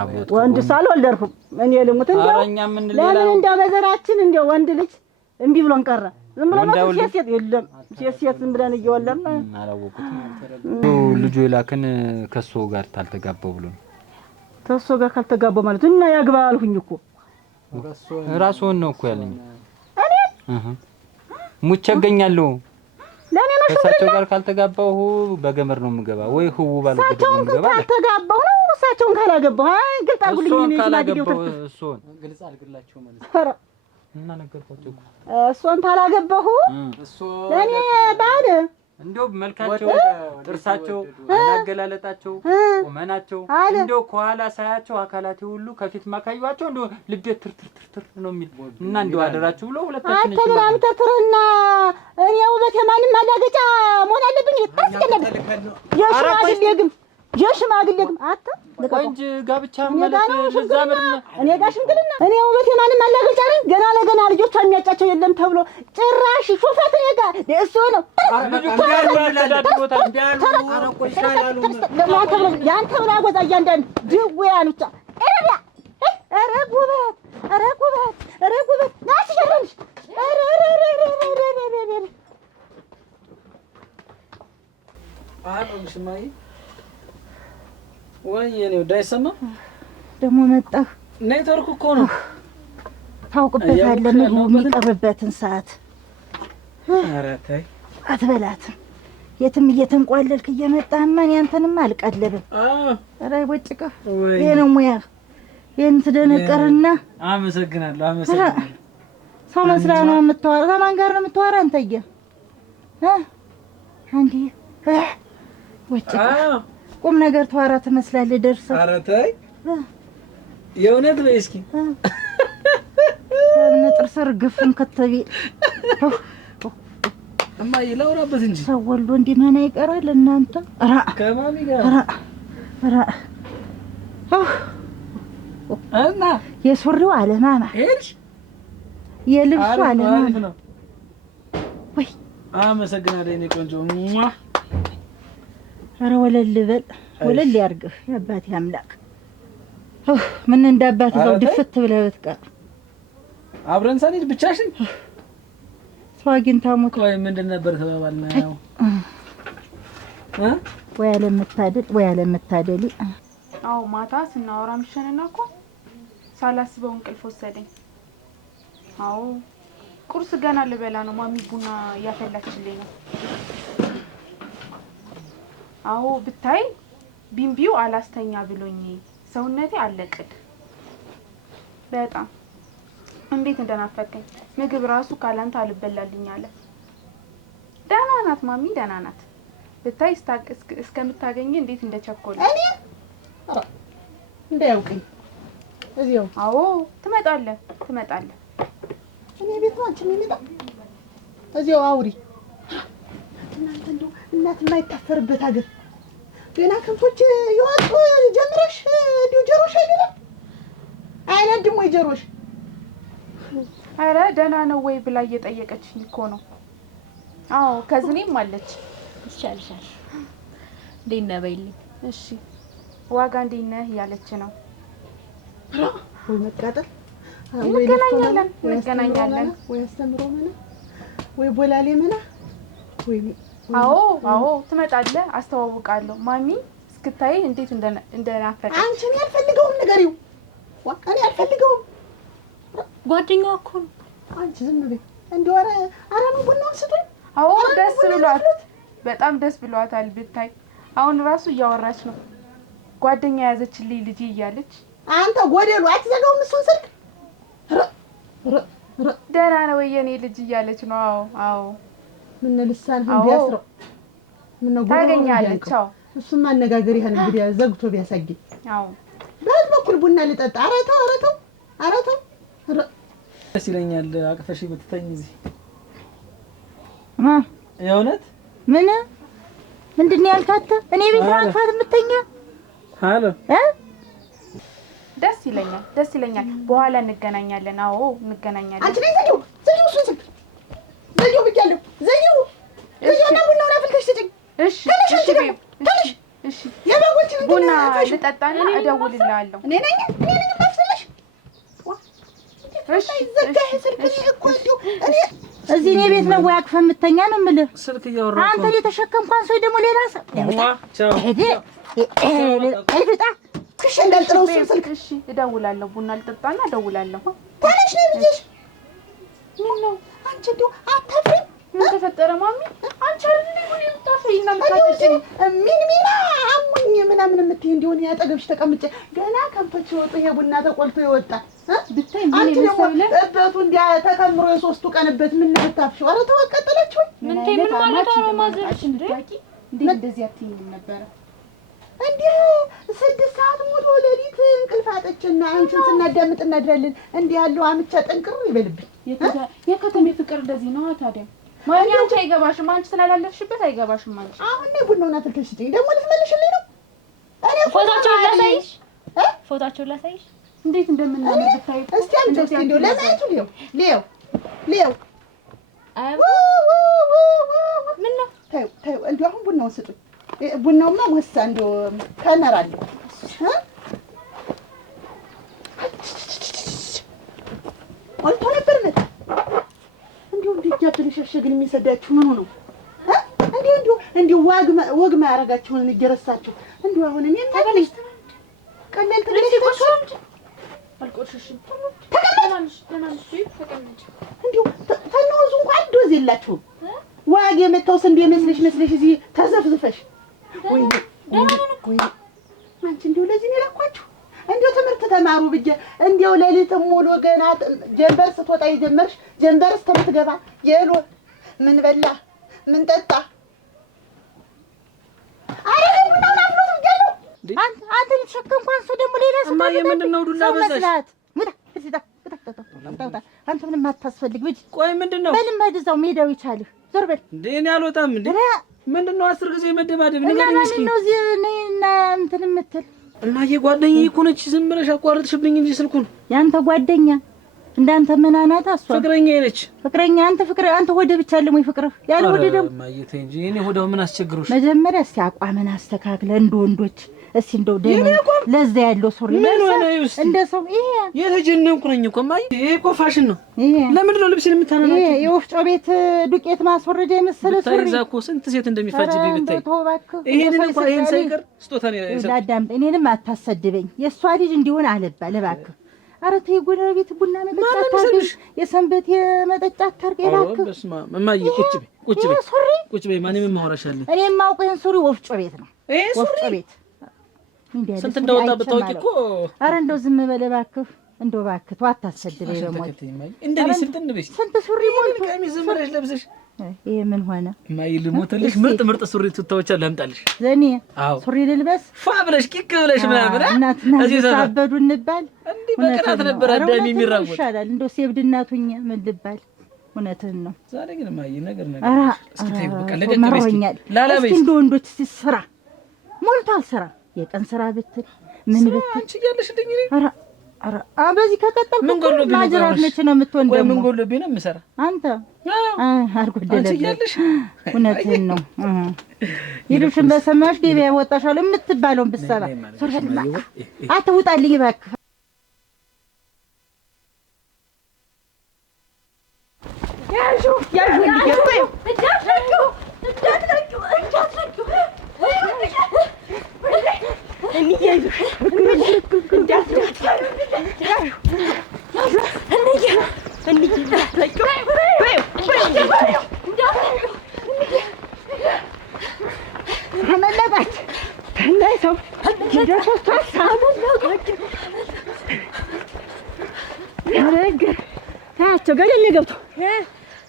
አብሮት ወንድ ሳልወለድኩም እኔ ልሙት እንደው ለምን እንደው በዘራችን እንደው ወንድ ልጅ እምቢ ብሎን ቀረ። ዝም ብሎ ነው ሴት የለም ሴት ዝም ብለን እየወለድን አላወቁትም። ልጁ የላከን ከሱ ጋር ታልተጋባው ብሎ ነው። ከሱ ጋር ካልተጋባው ማለት እና ያግባ አልሁኝ እኮ ራስዎን ነው እኮ ያለኝ እኔ ሙቼ እገኛለሁ። ለኔ ነው ከሳቸው ጋር ካልተጋባው በገመር ነው የምገባ ወይ ህው ባለው ገደል ነው የምገባ። ካልተጋባው ነው እሳቸውን ካላገባው አይ ግልጽ አድርጉልኝ። እኔ ካላገባው እሱን ግልጽ አድርግላችሁ ማለት እና ነገርኳቸው እኮ እሱን ካላገባሁ ለኔ ባል እንደው መልካቸው ጥርሳቸው አናገላለጣቸው ቁመናቸው እንደው ከኋላ ሳያቸው አካላቴ ሁሉ ከፊት ማካዩዋቸው እንደው ልቤ ትርትር ነው የሚል እና እንደው አደራችሁ ብሎ ሁለታችን እሺ አንተ ትርና እኔ ውበቴ ማንም ማላገጫ መሆን አለብኝ ታስገለብ የሽማግሌ ግን አታ እንጂ ጋብቻ ማለት ለዛምር እኔ ጋር ሽምግልና እኔ ውበቴ ማንም ማላገጫ ነኝ። ገና ለገና ልጆች የሚያጫቸው የለም ተብሎ ጭራሽ ሹፈት እኔ ጋር እሱ ነው ያንተ ብላ ጎዛ እያንዳንዱ ድውያን ብቻ ኧረ ጉበት ኧረ ጉበት ኧረ ጉበት ናት ሸረምሽ ሽማይ ወይ የኔው ዳይሰማ ደግሞ መጣህ። ኔትወርክ እኮ ነው ታውቅበታለህ የሚቀርብበትን ሰዓት። ኧረ ተይ አትበላትም። የትም እየተንቋለልክ እየመጣህ ማን ያንተንም አልቀለብም። ኧረ ወጭቀህ ይሄ ነው ሙያ። ይሄን ትደነቀርና አመሰግናለሁ። ሰው መስላ ነው የምታወራ። ከማን ጋር ነው የምታወራ አንተዬ? አንዴ ወጭቀህ ቁም ነገር ተዋራ ትመስላለህ ደርሰህ። ኧረ ተይ የእውነት ነው። እስኪ ነጥር ስር ግፍን ከተቢ እማዬ ላውራበት እንጂ ሰው ወልዶ እንዲህ መና ይቀራል እናንተ። ኧረ ከማሚ ጋር ኧረ እና የሱሪው አለማማ ሄድሽ የልብሱ አለማማ ወይ አመሰግናለሁ የኔ ቆንጆ። ኧረ ወለል በል ወለል ያርግህ የአባቴ አምላክ። ምን እንዳባቴ ሰው ድፍት ብለህ ብትቀር አብረን ሳንሄድ ብቻሽን ሰው አግኝታ ሞት። ቆይ ምንድን ነበር ተባባልነው? ወይ አለመታደል አዎ ማታ ስናወራ ምሽንና እኮ ሳላስበው እንቅልፍ ወሰደኝ። አዎ ቁርስ ገና ልበላ ነው። ማሚ ቡና እያፈላችልኝ ነው። አዎ ብታይ ቢምቢው አላስተኛ ብሎኝ ሰውነቴ አለቅድ በጣም እንዴት እንደናፈቀኝ ምግብ ራሱ ካላንተ አልበላልኝ አለ። ደህና ናት ማሚ ደህና ናት። ብታይ እስከምታገኝ እንዴት እንደቸኮለ እኔ እንዳያውቀኝ እዚያው። አዎ ትመጣለህ እኔ ቤት ነው አንቺ የሚመጣ እዚያው አውሪ። እናንተ እንደው እናት የማይታሰርበት ሀገር ገና ከብቶች ይወጡ ጀምረሽ እንደው ጀሮሽ አይደለም አይነድም ወይ ጀሮሽ? ኧረ ደህና ነው ወይ ብላ እየጠየቀችኝ እኮ ነው። አዎ ከዝኔም አለች። ይሻልሻል እንዴት ነህ በይልኝ። እሺ ዋጋ እንዴት ነህ እያለች ነው። ወይ መቃጠል እንገናኛለን ወይ አስተምሮ መና ወይ ቦላሌ መና ወይ አዎ ትመጣለህ። አስተዋውቃለሁ። ማሚ እስክታይ እንዴት እንደናፈቀች አንቺን ያልፈልገውም ንገሪው። እኔ አልፈልገውም። ጓደኛዋ እኮ ነው። አንቺ ዝም በይ እንደው ኧረ ነው ቡናውን ስጡኝ። አዎ ደስ ብሏት በጣም ደስ ብሏታል። ብታይ አሁን ራሱ እያወራች ነው። ጓደኛ ያዘችልኝ ልጅ እያለች አንተ ጎደሉ አትዘጋውም እሱን ስልክ። ደህና ነው የኔ ልጅ እያለች ነው። አዎ ምን ልሳን ቢያስረው ምን ነው ታገኛለች። አዎ እሱም ማነጋገር ይሄን እንግዲህ ዘግቶ ቢያሳጊ። አዎ በል በኩል ቡና ልጠጣ። ኧረ ተው ደስ ይለኛል አቅፈሽ ብትተኝ እዚህ። የእውነት ምንድን ነው ያልካት? እኔ ቤት አቅፋት የምትተኛ? ሃሎ ደስ ይለኛል። በኋላ እንገናኛለን። አዎ እንገናኛለን። አንቺ ነኝ ዘጊው እሱን ስልክ ዘጊው ብያለሁ። ዘጊው እና ቡናውን አፍልተሽ ስጭኝ። እሺ ልጠጣና እደውልልሃለሁ። እኔ ነኝ ማፍሰለሽ እዚህ እኔ ቤት ነው ወይ አቅፈህ የምተኛ ነው የምልህ። ስልክ እያወራሁ አንተ እየተሸከምኳን ሰው ደግሞ ሌላ ሰው አይፍጣ ክሽ እንዳልጥለው ስልክ። እሺ እደውላለሁ። ቡና ልጠጣና እደውላለሁ። ታለሽ ነው ልጅሽ። ምን ነው አንቺ እንደው አታፍሪም? ምን ተፈጠረ ማሚ? አንቺ አይደል ምን የምታፍሪና የምታጠጪኝ? ሚና አሙኝ ምናምን የምትይ እንደሆነ ያጠገብሽ ተቀምጬ ገና ከብቶች ይወጡ ይሄ ቡና ተቆልቶ ይወጣል። ብታይ ምን ይመስላል? እበቱ እንዲያ ተከምሮ የሶስቱ ቀን እበት ምን ልታፍሽው? ኧረ ተወቀጠለችው። ምን ማለት ነው ማዘርሽ? እንደዚህ አትይኝም ነበረ እንዴ? 6 ሰዓት ሙሉ ሌሊት እንቅልፍ አጥቼና አንቺን ስናዳምጥ እናድራለን። እንዲህ ያለው አምቻ ጠንቅር ይበልብኝ። የከተሜ ፍቅር እንደዚህ ነው ታዲያ። ማን አንቺ አይገባሽም። አንቺ ስላላለፍሽበት አይገባሽም። አንቺ አሁን ነው ቡናውን አፍልተሽ ስጪኝ። ደግሞ ልትመልሽልኝ ነው? እኔ ፎቶአቸውን ላሳይሽ፣ ፎቶአቸውን ላሳይሽ እንዴት እንደምናምር ብታይ። እስቲ አንቺ እስቲ እንደው ለማየቱ ሌው ምን ነው ታዩ እንደው አሁን ቡናውን ስጡኝ። ቡናውማ ወሳ እንደው ከነራለሁ አልቶ ነበር መጣ እንደው እንዲያብን ሸሸግን የሚሰዳችሁ ምኑ ነው? እንደው ወግ ማያረጋችሁን እየረሳችሁ እንደው አሁን እኔ ታገለሽ ቀለል ተገለሽ አልቆርሽሽም ተቀመጭ እንደው ተነውዙ እንኳን ዶዝ የላችሁም። ዋግ የመታው ስንዴ መስለሽ እዚህ ተዘፍዝፈሽ ወይ አንቺ እንደው ለዚህ ነው የላኳችሁ። እንደው ትምህርት ተማሩ ብዬ እንደው ሌሊትም ሙሉ ገና ጀንበር ስትወጣ የጀመርሽ ጀንበር እስከምትገባ የሎ ምን በላ ምን ጠጣ? አረ ነው ነው ያለው አንተ ልትሸከም እንኳን ሰው ደግሞ ሌላ ሰው እማዬ ምንድን ነው ዱላ በዛሽ? አንተ ምንም አታስፈልግ ብቻ። ቆይ ምንድን ነው በልም እዛው ሜዳው ይቻልህ ዞር በል እንዴ። እኔ አልወጣም እንዴ። ምንድን ነው 10 ጊዜ መደባደብ? እና ማን ነው እዚህ ነይና እንትን የምትል? እማዬ ጓደኛዬ እኮ ነች። ዝም ብለሽ አቋርጥሽብኝ እንጂ ስልኩን። ያንተ ጓደኛ እንዳንተ ምን አናት? እሷ ፍቅረኛዬ ነች። ፍቅረኛ አንተ ወደ ብቻ አለ ወይ ፍቅር ያለ ወደ ደግሞ እማዬ ተይ እንጂ እኔ ወደው ምን አስቸግሮሽ? መጀመሪያ እስቲ አቋምን አስተካክለ እንደ ወንዶች እስቲ እንደው ደሞ ለዛ ያለው ሱሪ ምን ሆነ ይውስ እንደ ሰው ይሄ የተጀነንኩ ነኝ እኮ እማዬ። ይሄ እኮ ፋሽን ነው። ለምንድን ነው ልብስን የምታናናችሁ? ይሄ የወፍጮ ቤት ዱቄት ማስወረጃ የመሰለ ሱሪ ታይዛ እኮ ስንት ሴት እንደሚፋጅብኝ ብታይ። ይሄን እንኳን ይሄን ሳይቀር ስጦታ ነው ያሰጠኝ። አዳምጥ፣ እኔንም አታሰድበኝ። የሷ ልጅ እንዲሆን አለባለ እባክህ። ኧረ ተይ ጎረቤት ቡና መጠጣ አታርግ፣ የሰንበት የመጠጫ አታርግ እባክህ። በስመ አብ እማዬ ቁጭ በይ ማንም ማውራሻለ። እኔ የማውቀው ይሄን ሱሪ ወፍጮ ቤት ነው። ወፍጮ ቤት ስንት እንደወጣ ብታውቂ እኮ። ኧረ እንደው ዝም በል እባክህ፣ እንደው እባክህ ተው አታሰድበኝ። በሞት እንደኔ ስልጥን በይ። ስንት ሱሪ ሞልቶ ቀሚስ ዝም ብለሽ ለብሰሽ ይሄ ምን ሆነ? እማዬ ልሞትልሽ። ምርጥ ሱሪ ቱታዎች ላምጣልሽ። ዘኔ ሱሪ ልልበስ ፋ ብለሽ ኪክ ብለሽ ምናምን እናትና ሳበዱ እንባል እንዴ? በቀናት ነበር አዳሚ የሚራወጥ ይሻላል። እንደው ሴብድናቱኛ ምን ልባል? እውነትህን ነው። ዛሬ ግን እማዬ ነገር እስኪ ተይው በቃ ለደቀበስኪ ላላበይስ እንደ ወንዶች ስራ ሞልቷል። ስራ የቀን ስራ ብትል ምን ብትል አንቺ እያለሽ እንደኝ ኧረ በዚህ ከቀጠልኩ ማጅራት መቼ ነው የምትሆን? ደግሞ ምን ጎሎብኝ ነው የምሰራ? አንተ አልጎደለብህ። እውነትህን ነው። ይሉሽን በሰማሽ ገበያ ወጣሻለሁ የምትባለውን ብትሰማ አትውጣልኝ እባክህ። ታቸው ገደል ገብቶ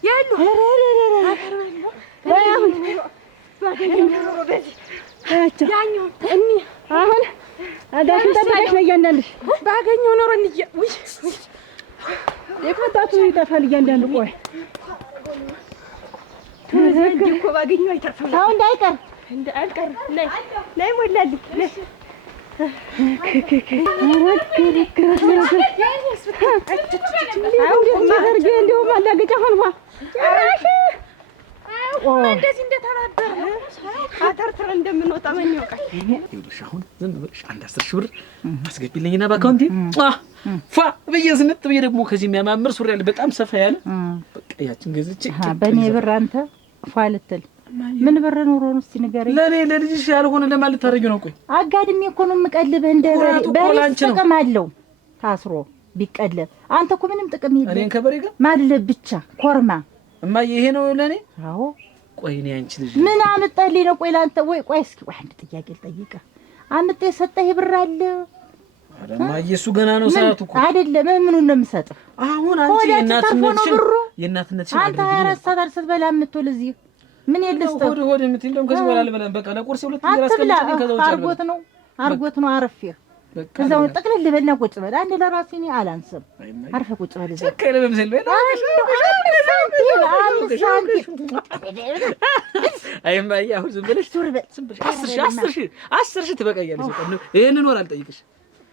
ያሉ አሁን አዳሽን ጠብቀሽ ነው እያንዳንድሽ ባገኘው ኖሮ የፈታቱ ይጠፋል እያንዳንዱ። ቆይ እኮ ባገኘው አይተርፍም። አሁን እንዳይቀር ነይ ሞላልኝ እንደዚህ እንደተባበረ አተርትረ እንደምንወጣ ምን ያውቃል? ይኸውልሽ አሁን ዝም ብለሽ 10,000 ብር አስገቢልኝና በአካውንቴ ፋ ብዬ ዝንጥ ብዬ ደግሞ ከዚህ የሚያማምር ሱሪ ያለ በጣም ሰፋ ያለ በቃ ያችን ገዝቼ በእኔ ብር አንተ ፏ ልትል ምን ብር ኖሮ ነው? እስቲ ንገረኝ። ለልጅሽ ያልሆነ ለማለት ታረጊው ነው? ቆይ አጋድሜ እኮ ነው የምቀልብህ። እንደ በሬ ጥቅም አለው ታስሮ ቢቀለብ። አንተ እኮ ምንም ጥቅም የለም። እኔን ከበሬ ጋር ማለብ ብቻ ኮርማ። እማዬ ይሄ ነው ለኔ? አዎ። ቆይ እኔ አንቺ ልጅ ምን አመጣልኝ ነው? ቆይ ላንተ ቆይ እስኪ አንድ ጥያቄ ልጠይቅህ። አምጣ የሰጠህ ብር አለ? አረ እማዬ እሱ ገና ነው ሰዓቱ እኮ አይደለም። ምኑን ነው የምሰጥህ? አሁን አንቺ የእናትነትሽን አንተ 24 ሰዓት ስትበላ የምትውል እዚህ ምን የለስተ ሆድ የምትይ እንደውም ከዚህ በኋላ አልበላም። በቃ ለቁርስ 2 እንጀራ አስቀምጪልኝ። ከዛው አርጎት ነው አረፍ ከዛው ጠቅልል በልና ቁጭ በል። አንድ ለራሴ እኔ አላንስም። አርፈ ቁጭ በል። ሰከለ በመሰል በል አይማዬ አሁን ዝም ብለሽ 10 ሺህ ትበቃያለሽ። ይሄንን ወር አልጠይቅሽ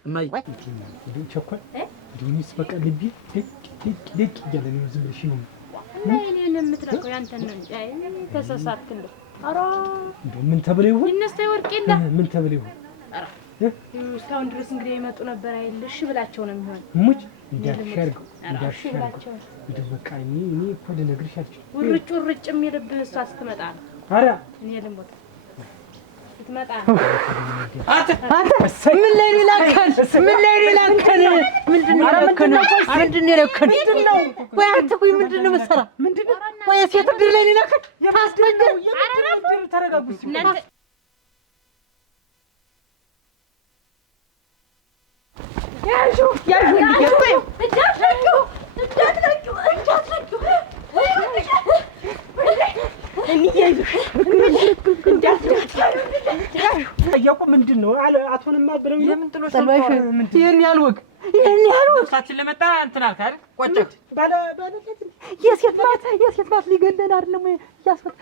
እማዬ ቸኮል ዲኒስ በቃ ልቢ ልቅ እያለ ነው። ዝም ብለሽ ነው እኔን የምትረቀው ያንተን ነው እንጂ አይ ተሳሳትክ እንዴ? ኧረ እንደው ምን ተብለ ይሁን ይነስታ ይወርቅ የለ ምን ተብለ ይሁን? ኧረ እስካሁን ድረስ እንግዲህ የመጡ ነበር አይደል? እሺ ብላቸው ነው የሚሆን ሙጭ እንዳሻርገው እንዳሻርገው እንደው በቃ እኔ እኮ ልነግርሽ አልችልም። ውርጭ የሚልብህ እሷ ስትመጣ ነው። ኧረ እኔ ልሞት ስትመጣ አንተ ምን ላይ ላከን? ምን ላይ ላከን? ምንድነው ላከን? ምንድነው ላከን? ምንድነው? ወይ አንተ ወይ ምንድነው መሰራ? ምንድነው? ወይ ሴት ድር ላይ ላከን? ታስመጀር ተረጋጉ። ያዡ ጠየቁ። ምንድን ነው አቶንማ ብለው የምን ጥሎሽ ይሄን ያህል ወግ ሳችን ለመጣ እንትን አልክ አይደል? ቆጨት የሴት ማት ሊገለን አይደለም ወይ? ያስፈት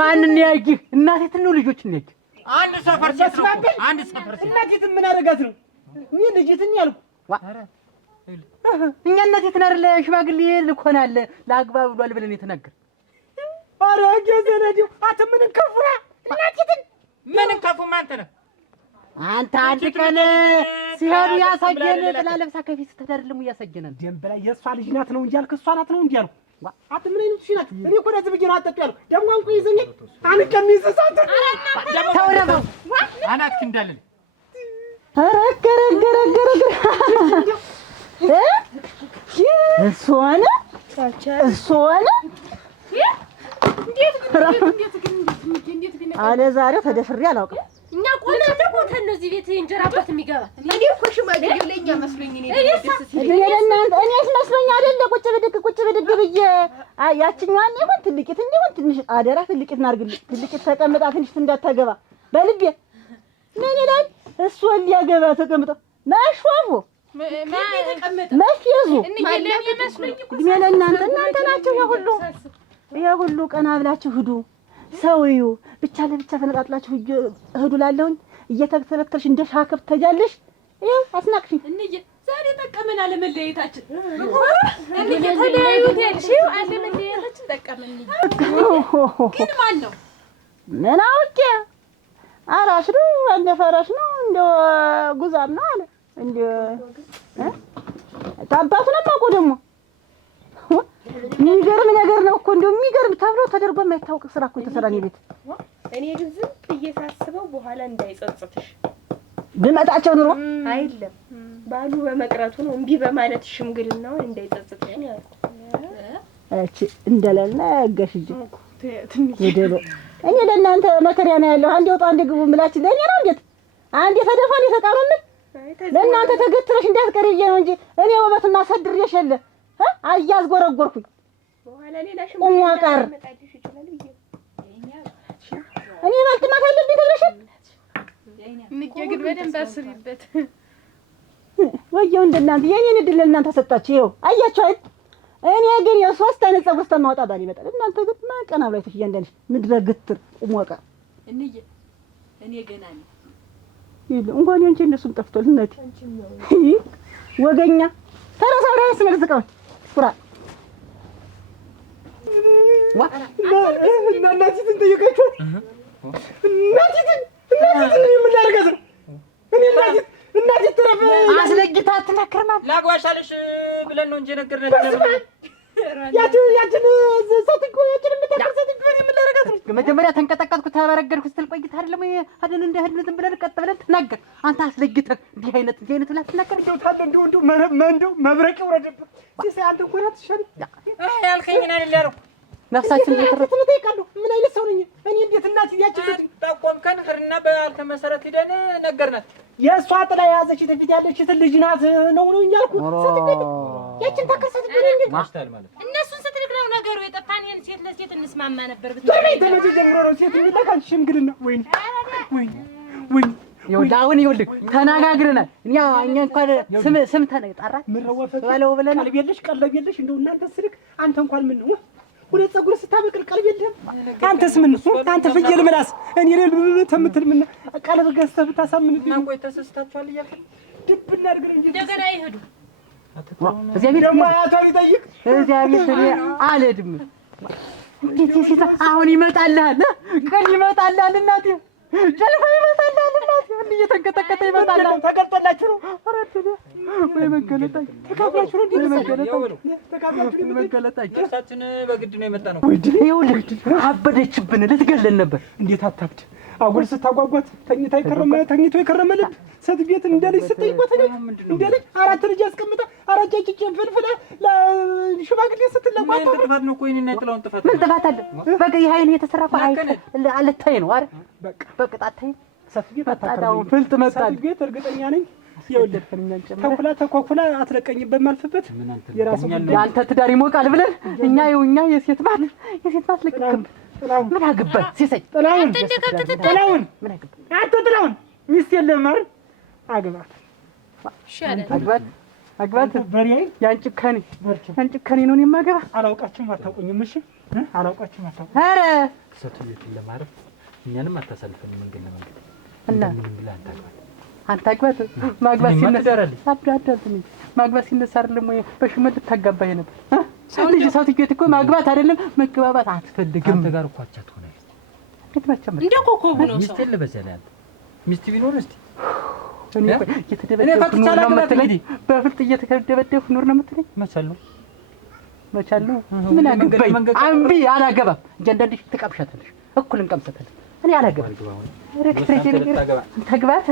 ማንን ያይህ? እናቴትን ነው ልጆችን ያይህ? አንድ ሰፈር ሴት ነው። አንድ ሰፈር ሴት እናቴትን ምን አደረጋት ነው? እኔ ልጅትን ያልኩ እኛ እናቴትን አይደለ ሽማግሌ ልኮናል ለአግባ ብሏል ብለን የተናገር። ኧረ ገዘነዲው አተ ምን ከፍራ እናቴትን ምን ከፉ ማንተ ነው? አንተ አንድ ቀን ሲሄዱ ያሳየን ጥላ ለብሳ ከፊት ስትደርልሙ ያሳየናል። ደም በላይ የእሷ ልጅ ናት ነው እንጂ ያልክ እሷ ናት ነው እንጂ ያልኩ። አት ምን አይነት ሲናት? እኔ እኮ ለዚህ ብዬሽ ነው አጠጡ ያልኩ። ደግሞ አንቁ ይዘኝ አንቀሚዘሳት ተወረበው አናትክ እንዳለን አረገረገረገረ እሱ ሆነ አለ ዛሬው ተደፍሬ አላውቅም። እኛ ቆና ተቆተን ነው እዚህ ቤት እንጀራ አባት የሚገባ። እኔ እኮ ሽማግሌው ለኛ መስሎኝ እኔ እኔስ መስሎኝ አይደለ ቁጭ ብድግ ብዬ ያችኛዋን ይሁን ትልቂት እንዲሆን ትንሽ አደራ ትልቂት እናርግልኝ። ትልቂት ተቀምጣ ትንሽ እንዳታገባ በልቤ ምን ይላል እሱ ሊያገባ ተቀምጣ ማሽዋፉ መፍየዙ እድሜ ለእናንተ ናቸው። የሁሉ ቀና ብላችሁ ሂዱ ሰውዩ ብቻ ለብቻ ተነጣጥላችሁ ሂዱ ላለሁኝ እየተከተለሽ እንደ ሻከብ ተጃለሽ። ይኸው አስናቅሽኝ። እንዬ ዛሬ ጠቀመን አለመለያየታችን። እንዬ ተለያዩት ያልሽው አለመለያየታችን ጠቀመን። ግን ማን ነው? ምን አውቄ አራሽ ነው እንደ ፈረሽ ነው እንደ ጉዛም ነው አለ እንደ ታባቱ ነው ደግሞ የሚገርም ነገር ነው እኮ እንደው የሚገርም ተብሎ ተደርጎ የማይታወቅ ስራ እኮ የተሰራ ነው ቤት። እኔ ግን ዝም ብዬ ሳስበው በኋላ እንዳይጸጽትሽ ብመጣቸው ኑሮ አይደለም ባሉ በመቅረቱ ነው እምቢ በማለት ሽምግልናውን እንዳይጸጽትሽ ነው ያልኩት። እቺ እንደለና ያገሽጂ ይደሎ እኔ ለእናንተ መከሪያ ነው ያለው። አንዴ ወጣ አንዴ ግቡ ምላችሁ ለኔ ነው እንዴት አንዴ ተደፋ አንዴ ተቃመም ለእናንተ ተገትረሽ እንዳትቀርዬ ነው እንጂ እኔ ወበትና ሰድሬሽ የለ አያዝ ጎረጎርኩኝ በኋላ ሌላ ሽምግልና መጣልሽ ይችላል ብዬ እኔ ማልተማት አለብኝ ተብለሽ ንገግን በደንብ አስሪበት። ወየው እንደናንተ የኔን እድል ለእናንተ ሰጣችሁ። ይኸው አያችሁ አይደል? እኔ ግን የሶስት አይነት ጸጉር ተማውጣ ባል ይመጣል። እናንተ ግን ማቀና ብላችሁ እያንዳንድሽ ምድረ ግትር ቁሞቃ እንዬ እኔ ገና ነኝ ይሉ እንኳን አንቺ እነሱም ጠፍቷል። እናቴ ወገኛ ተረሳው ራስ ነው ዝቀው ኩራ እናቲትን ጠየቃችኋት? እናቲትን ምን ላድርጋት ነው? እኔ እናቲት ትረፍ አስለግታ አትናክርማም። ላግባሻለሽ ብለን ነው እንጂ የነገርናት። ያችን ሰትጎ ያችን የምታክል ሰትጎ እኔ ምን ላድርጋት ነው? መጀመሪያ ተንቀጠቀጥኩ ተበረገድኩ ስትል ቆይታ አይደለም አይደል? እንደ ህድን ዝም ብለን ቀጥ ብለን ተናገር። አንተ አስለግተህ እንዲህ አይነት ብላ ትናገር። እንደው ታለ እንደው መብረቅ ይውረድብህ። ሲሳይ አንተ እኮ ናት ትሻል ያልከኝን አይደል ያለው ነፍሳችን እየተረፈ ነው። ጠይቃለሁ ምን አይነት ሰው ነኝ እኔ? እንዴት እናት ያችን ሰት ጠቆምከን ህርና በአልከ መሰረት ሄደን ነገርናት። የእሷ ጥላ የያዘች ተፊት ያለችት ልጅ ናት ነው እያልኩ ስትገድ ያችን ታከሰት ብለኝ ማሽታል ማለት እነሱን ስትልክ ነው ነገሩ የጠፋን። ይሄን ሴት ለሴት እንስማማ ነበር ብትይ ተመጪ ጀምሮ ነው ሴት የሚለካል ሽምግልና ወይኔ ይኸውልህ ተነጋግረናል። እኛ እንኳን ስም ተነጣራ ምን ረወፈ ባለው ብለን ቀለብ የለሽ እንደው እናንተ ስልክ አንተ እንኳን ምን ነው ሁለት ፀጉር ስታበቅል ቀልብ የለህም። አንተስ ምን አንተ ፍየል ምላስ እኔ ተምትል ምን ቀልብ ገዝተህ ብታሳምን እና ቆይ ተሰስታችኋል እያልክ ድብና አድርገን እንጂ እንደገና ይሄዱ እዚያ ቤት ደግሞ አያቷን ይጠይቅ እዚያ ቤት አልሄድም። እንዴት ሲታ አሁን ይመጣልሃል፣ ቀን ይመጣልሃል፣ እናቴ ጀልባ ይመጣልሃል፣ እናቴ እንዴ እየተንቀጠቀጠ ይመጣልሃል። ተቀጠላችሁ ነው አረቱ ወይ መገለጣችሁ ተካፍላችሁ ነው እንዴ ተቃጥላችሁ መገለጣችሁ ነፍሳችን በግድ ነው የመጣ ነው። ይኸውልህ አበደችብን፣ ልትገለን ነበር። እንዴት አታብድ አጉል ስታጓጓት ተኝቶ የከረመ ልብ ሴት ቤት እንደ ልጅ ስትጠይቋት እንደ ልጅ አራት ልጅ አስቀምጣ አራት ጭጭ ፍልፍላ ለሽማግሌ ስትለቋት ጥፋት ነው። ቆይ እኔና የጥላውን ጥፋት ምን ጥፋት አለ? በቃ ይሄ አይን የተሰራ አለታይ ነው አይደል? በቅጣታይ ሴት ቤት አታዳው ፍልጥ መጣል ሴት ቤት እርግጠኛ ነኝ የወለድከኛን ጨምራ ተኳኩላ አትለቀኝ በማልፍበት የራሱ አንተ ትዳር ይሞቃል ብለን እኛ የሴት ባል ለቅም ምን አገባህ ሲሳይ ጥላውን ምን አገባህ አንተ ጥላውን ሚስት የለም አይደል? አግባት በሪያይ ያንጭካኔ ነው የማገባ። አላውቃችሁም አታውቁኝም። እሺ አላውቃችሁም አታውቁኝ። ኧረ ሰቱየቱን ለማረፍ እኛንም አታሳልፈን መንገድ ለመንገድ እና ምንም ብለህ አንታግባት አንታግባት ማግባት ሲነሳ አይደለም ወይ በሽመል ልታጋባኝ ነበር። ልጅ ሰውትዬት እኮ ማግባት አይደለም መግባባት አትፈልግም። አንተ ጋር እኮ አቻት ሆነ እንደ ኮኮቡ ነው ሚስት የለ በዚያ ላይ አንተ ሚስት ቢኖር እስቲ እኔ በፍልጥ እየተደበደብኩ ኑር ነው የምትለኝ? መቻለሁ ምን አገባኝ? አምቢ አላገባም። እያንዳንድሽ ትቀምሻታለሽ፣ እኩል እንቀምሳታለን። እኔ አላገባም። ተግባት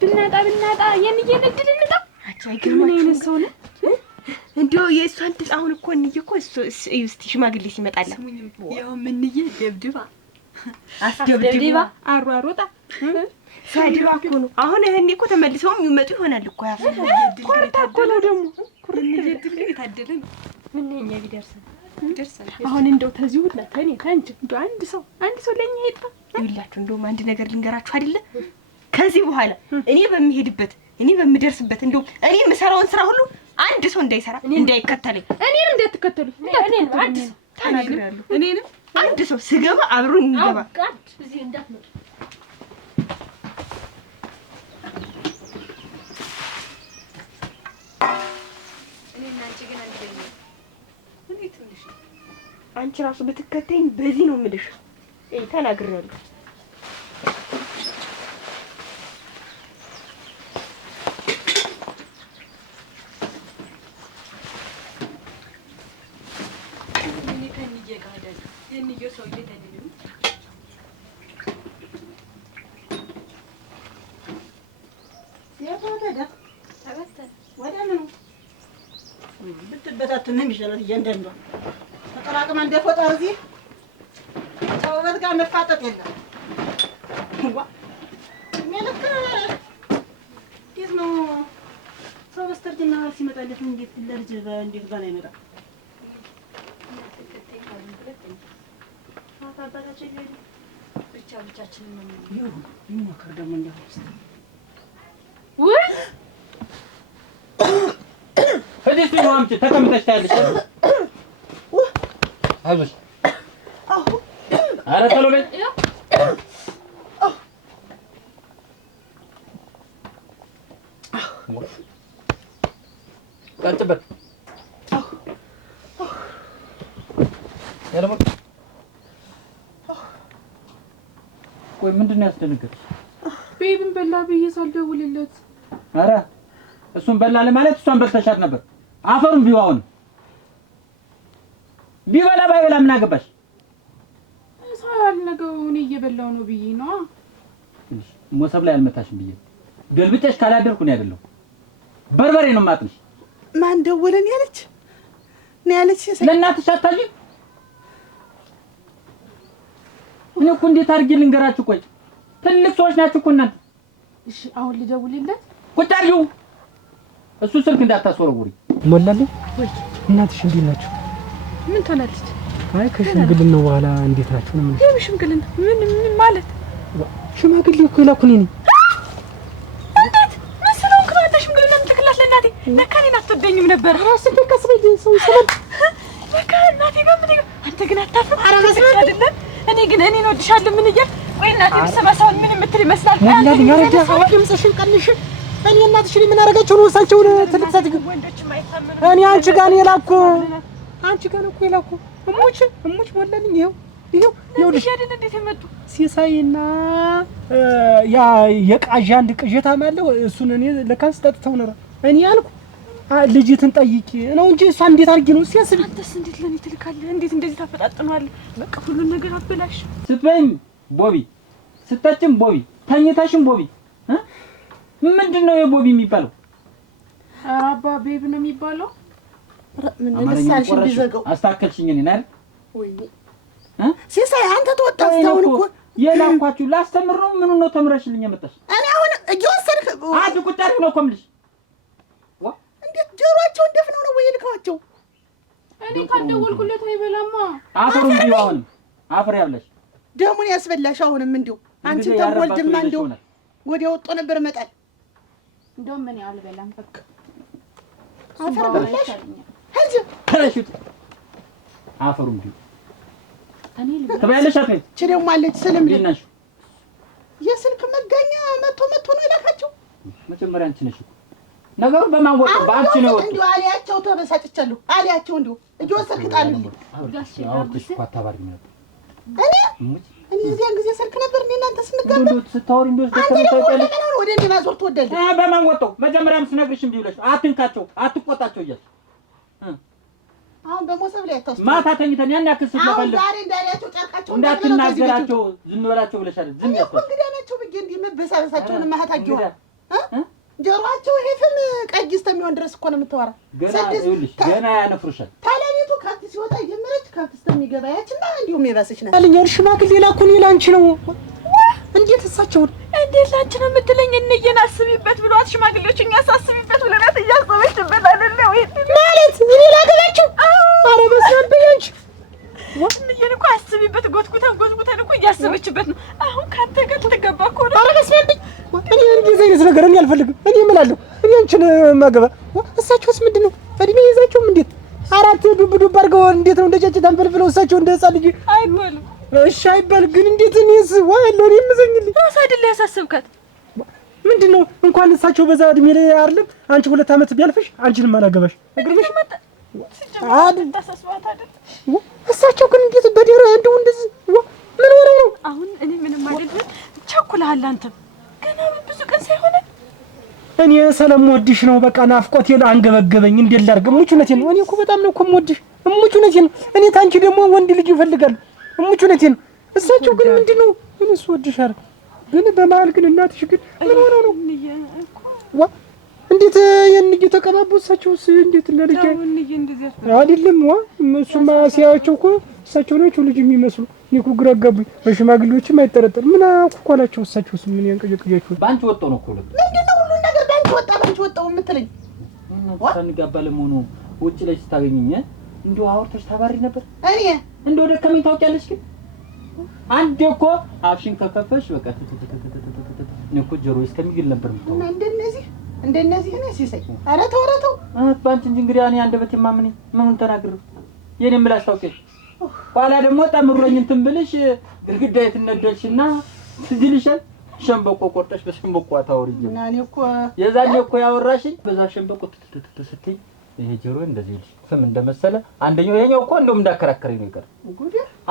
ብናጣ የንዬ ንግድ ልንጣ ምን አይነት ሰው ነው? እንደው የእሷን ድል አሁን እኮ እንዬ እኮ እስቲ ሽማግሌ ሲመጣላ ያው ምንዬ ደብድባ አስደብድባ አሯሯጣ ሳዲባ እኮ ነው። አሁን እኔ እኮ ተመልሰው የሚመጡ ይሆናል እኮ ያፈ ኮርታ እኮ ነው ደግሞ ኩርንዬ ድል የታደለ ነው። ምንኛ ቢደርሰን አሁን እንደው ተዚሁና ከኔ ካንቺ እንደው አንድ ሰው ለኛ ይጣ ይውላችሁ። እንደውም አንድ ነገር ልንገራችሁ አይደለ? ከዚህ በኋላ እኔ በሚሄድበት እኔ በምደርስበት እንደው እኔ የምሰራውን ስራ ሁሉ አንድ ሰው እንዳይሰራ እንዳይከተለኝ፣ እኔንም እንዳትከተሉኝ። እኔንም አንድ ሰው ተናግራለሁ። እኔንም አንድ ሰው ስገባ አብሮኝ ይገባ። እዚህ እንዳትመጡ። እኔና አንቺ ግን አንደኛ እንዴት ትንሽ አንቺ ራሱ ብትከተይኝ በዚህ ነው የምልሽ። ተናግራለሁ። ብትበታትን ነው የሚሻለው። እያንዳንዷ ተጠራቅማ እንደፎጣ እዚህ ከውበት ጋር መፋጠጥ የለም። መልክ እንዴት ነው ሰው በስተርጅና ሲመጣለት እንዴት ለልጅ እንዴት ባላ ይመጣል? አባታችን ብቻችንን ነው ይሞክር ደግሞ እንዳውስ ወይ እዚህ ነው አምጪ ተቀምጠሽ ታያለሽ። አይዞሽ ኧረ ቶሎ በይ። ቀጥበት ያለሞ ቆይ ምንድን ነው ያስደነገጠ? ቤቢን በላ ብዬ ሳልደውልለት። ኧረ እሱን በላለ ማለት እሷን በልተሻት ነበር። አፈሩን ቢዋውን ቢበላ ባይበላ ምን አገባሽ? ሳል ነገው እኔ እየበላው ነው ብዬ ነው። ሞሰብ ላይ አልመታሽም ብዬ ገልብጠሽ ካላደርኩ ነው አይደለም። በርበሬ ነው ማጥንሽ። ማን ደወለን ያለች ነው ያለች? ለእናትሽ አታጂ እኔ እኮ እንዴት አድርጌ ልንገራችሁ? ቆይ ትልቅ ሰዎች ናችሁ እኮ እናንተ። እሺ አሁን ልደውልለት? ቁጭ አድርጊው። እሱ ስልክ እንዳታስወረውሪ። ሞላልኝ ወይ እናትሽ እንዴት ናቸው? ምን ተናለች? አይ ከሽምግልና በኋላ እንዴት ናችሁ ነው? ምን ሽምግልና? ምን ማለት? ሽማግሌ እኮ የላኩኝ ነኝ። እንዴት መስለው ከማታ ሽምግልና ምትክላት ለእናቴ ለካ እኔን አትወደኝም ነበር። ራስ ተከስበኝ ሰው ሰበብ ለካ እናቴ ጋር ምን አንተ ግን አታፍርም? ኧረ መስራት አይደለም። እኔ ግን እኔን ወድሻለሁ ምን እያል ወይ እናቴ ብሰማሳውን ምን የምትል ይመስላል? ሞላልኝ አረጋ ድምፅሽን ቀንሽ። እኔ እናትሽን ምን አደረጋቸው ነው? እሳቸውን ትልቅ ሰት እኔ አንቺ ጋር ነው የላኩ አንቺ ጋር ነው እኮ የላኩ እሙች ሞላልኝ ይኸው ይኸውልሽ አይደል እንዴት የመጡ ሲሳይና ያ የቃዣ አንድ ቅዠታም አለው እሱን እኔ ለካስ ጠጥተው ነው እኔ ያልኩ ልጅትን ጠይቂ ነው እንጂ እሷ እንዴት አድርጊ ነው ሲያስብ አንተስ እንዴት ለኔ ትልካለህ? እንዴት እንደዚህ ታፈጣጥነዋለህ? በቃ ሁሉን ነገር አበላሽ። ስትበይም ቦቢ ስተችም ቦቢ ተኝተሽም ቦቢ ምንድነው የቦቢ የሚባለው? ኧረ አባ ቤብ ነው የሚባለው። ምን ለሳልሽ ቢዘጋው አስተካከልሽኝ እኔ አይደል? ወይ ሲሳይ አንተ ተወጣው ታውን እኮ የላንኳችሁ ላስተምር ነው። ምኑ ነው ተምረሽልኝ የመጣሽ? እኔ አሁን እየወሰድክ አንድ ቁጣሪ ነው ኮምልሽ እንዴት ጆሮአቸው እንደፍነው ነው ወይ ልካቸው? እኔ ካልደወልኩለት አይበላማ። አፈሩ እንዲሁ አሁን አፈር ያብለሽ ደሙን ያስበላሽ። አሁንም እንዲሁ አንቺ ተወልድማ እንዲሁ ወዲያ ወጥቶ ነበር መጣል። እንደውም እኔ አልበላም በቃ አፈር በላሽ። ሄጅ ከረሽት አፈሩ እንዲሁ እኔ ልበላ ተባያለሽ አትይ ደግሞ አለች ስልም ልናሽ የስልክ መጋኛ መቶ ነው ይላካቸው። መጀመሪያ አንቺ ነሽ ነገሩ በማወቅ ባንቺ ነው። እንዲሁ አሊያቸው ተበሳጭቻለሁ። አሊያቸው እንዲሁ እየወሰድክ ጣልልኝ። አውርተሽ እኮ አታባሪኝ ነበር። እኔ እዚያን ጊዜ ስልክ ነበር እንደ እናንተ ስንጋባ እንደው ስታወሪ እንደው ተከታተለ ወደ እኔ ማዞር ትወዳለህ? በማን ወጣው? መጀመሪያም ስነግርሽ እምቢ ብለሽ አትንካቸው፣ አትቆጣቸው እያልሽ አሁን በሞሰብ ላይ አታውስ ማታ ተኝተን ያን ያክል ስትፈልግ ዛሬ እንዳላቸው ጨርቃቸው እንዳትናገራቸው ዝም በላቸው ብለሻል። ዝም ያስፈልግ እንግዲህ ናቸው ብዬ እንዲህ መበሳበሳቸውን ማህታጊው ጆሮአቸው ይሄፍም ቀይ እስከሚሆን ድረስ እኮ ነው የምትወራ። ገና ያነፍሩሻል። ታላሊቱ ከብት ሲወጣ ጀመረች ከብት እስከሚገባ ያችና እንዲሁም የባሰች ናት አለኝ። ሽማግሌ ላኩኝ ላንቺ ነው። እንዴት እሳቸው እንዴት ላንቺ ነው የምትለኝ? እንየን አስቢበት ብሏት ሽማግሌዎች እኛ አሳስቢበት ብለናት እያሰበችበት አይደለ ወይ ማለት እኔ ላገባቸው? ኧረ በስመ አብ በያንቺ እንየን እኮ አስቢበት ጎትጉተን እኮ እያሰበችበት ነው። አሁን ካንተ ጋር ልትገባ እኮ ነው። ኧረ በስመ አብ እኔ እንደዚህ አይነት ነገር እኔ አልፈልግም። እኔ እምላለሁ እኔ አንቺን ማገባ እሳቸውስ ምንድን ነው እድሜ ይዛቸውም እንዴት አራት ዱብ አድርገው እንዴት ነው እንደ ጨጭታ አንፈልፍለው እሳቸው እንደ ህፃን ልጅ አይባልም። እሺ አይባል ግን እንዴት እኔስ ወይ ለኔ ምዘኝልኝ ራስ አይደለ ያሳስብካት ምንድነው? እንኳን እሳቸው በዛ እድሜ ላይ አይደለም አንቺ 2 ዓመት ቢያልፍሽ አንቺንም አላገባሽ እግርሽ መጣ ታሳስባት አይደል? እሳቸው ግን እንዴት በደረ እንደው እንደዚህ ምን ሆነው ነው? አሁን እኔ ምንም አይደለም ቸኩለሃል። አንተም ገና ብዙ ቀን ሳይሆን እኔ ስለምወድሽ ነው። በቃ ናፍቆቴ አንገበገበኝ። እንዴት ላድርግ? እሙቹነቴን ነው። እኔ እኮ በጣም ነው እኮ የምወድሽ። እሙቹነቴን ነው። እኔ ታንቺ ደግሞ ወንድ ልጅ ይፈልጋል። እሙቹነቴን ነው። እሳቸው ግን ምንድነው? እኔስ ወድሻለሁ ግን በመሀል ግን እናትሽ ግን ምን ሆነው ነው? እንዴት እየተቀባቡ እሳቸውስ እንዴት ለልጅ አይደለም? እሱማ ሲያዩአቸው እኮ እሳቸው ናቸው ልጅ የሚመስሉ። እኔ እኮ ግራ አጋቡኝ። በሽማግሌዎችም አይጠረጠርም። ምን አኩኳላቸው? እሳቸውስ ምን ያንቀዠቅዣቸው? ባንቺ ወጣው ነው እኮ ምንድነው ሁሉ ነገር ባንቺ ወጣው የምትለኝ? ሳንጋባ ለመሆኑ ውጭ ላይ ስታገኘኝ እንደው አውርተሽ ታባሪ ነበር። እኔ እንደው ደከመኝ ታውቂያለሽ። ግን አንዴ እኮ አፍሽን ከከፈሽ በቃ እኔ እኮ ጆሮዬ እስከሚግል ነበር የምታወራው። እንደነዚህ እኔ ሲሰይ ኧረ ተው ባንቺ እንጂ እንግዲህ እኔ አንደበት የማምን ምኑን ተናግረው የኔ ምላሽ ታውቂያለሽ። ኋላ ደግሞ ጠምሮኝ እንትን ብልሽ ግድግዳ የትነደልሽና ትዝልሻል። ሸምበቆ ቆርጠሽ በሸምበቆ አታወሪኝ እና እኔ እኮ የዛኔ እኮ ያወራሽኝ በዛ ሸምበቆ ስትይ ይሄ ጆሮ እንደዚህ ፍም እንደመሰለ አንደኛው ይሄኛው እኮ እንደውም እንዳከራከረኝ ነው ይቀር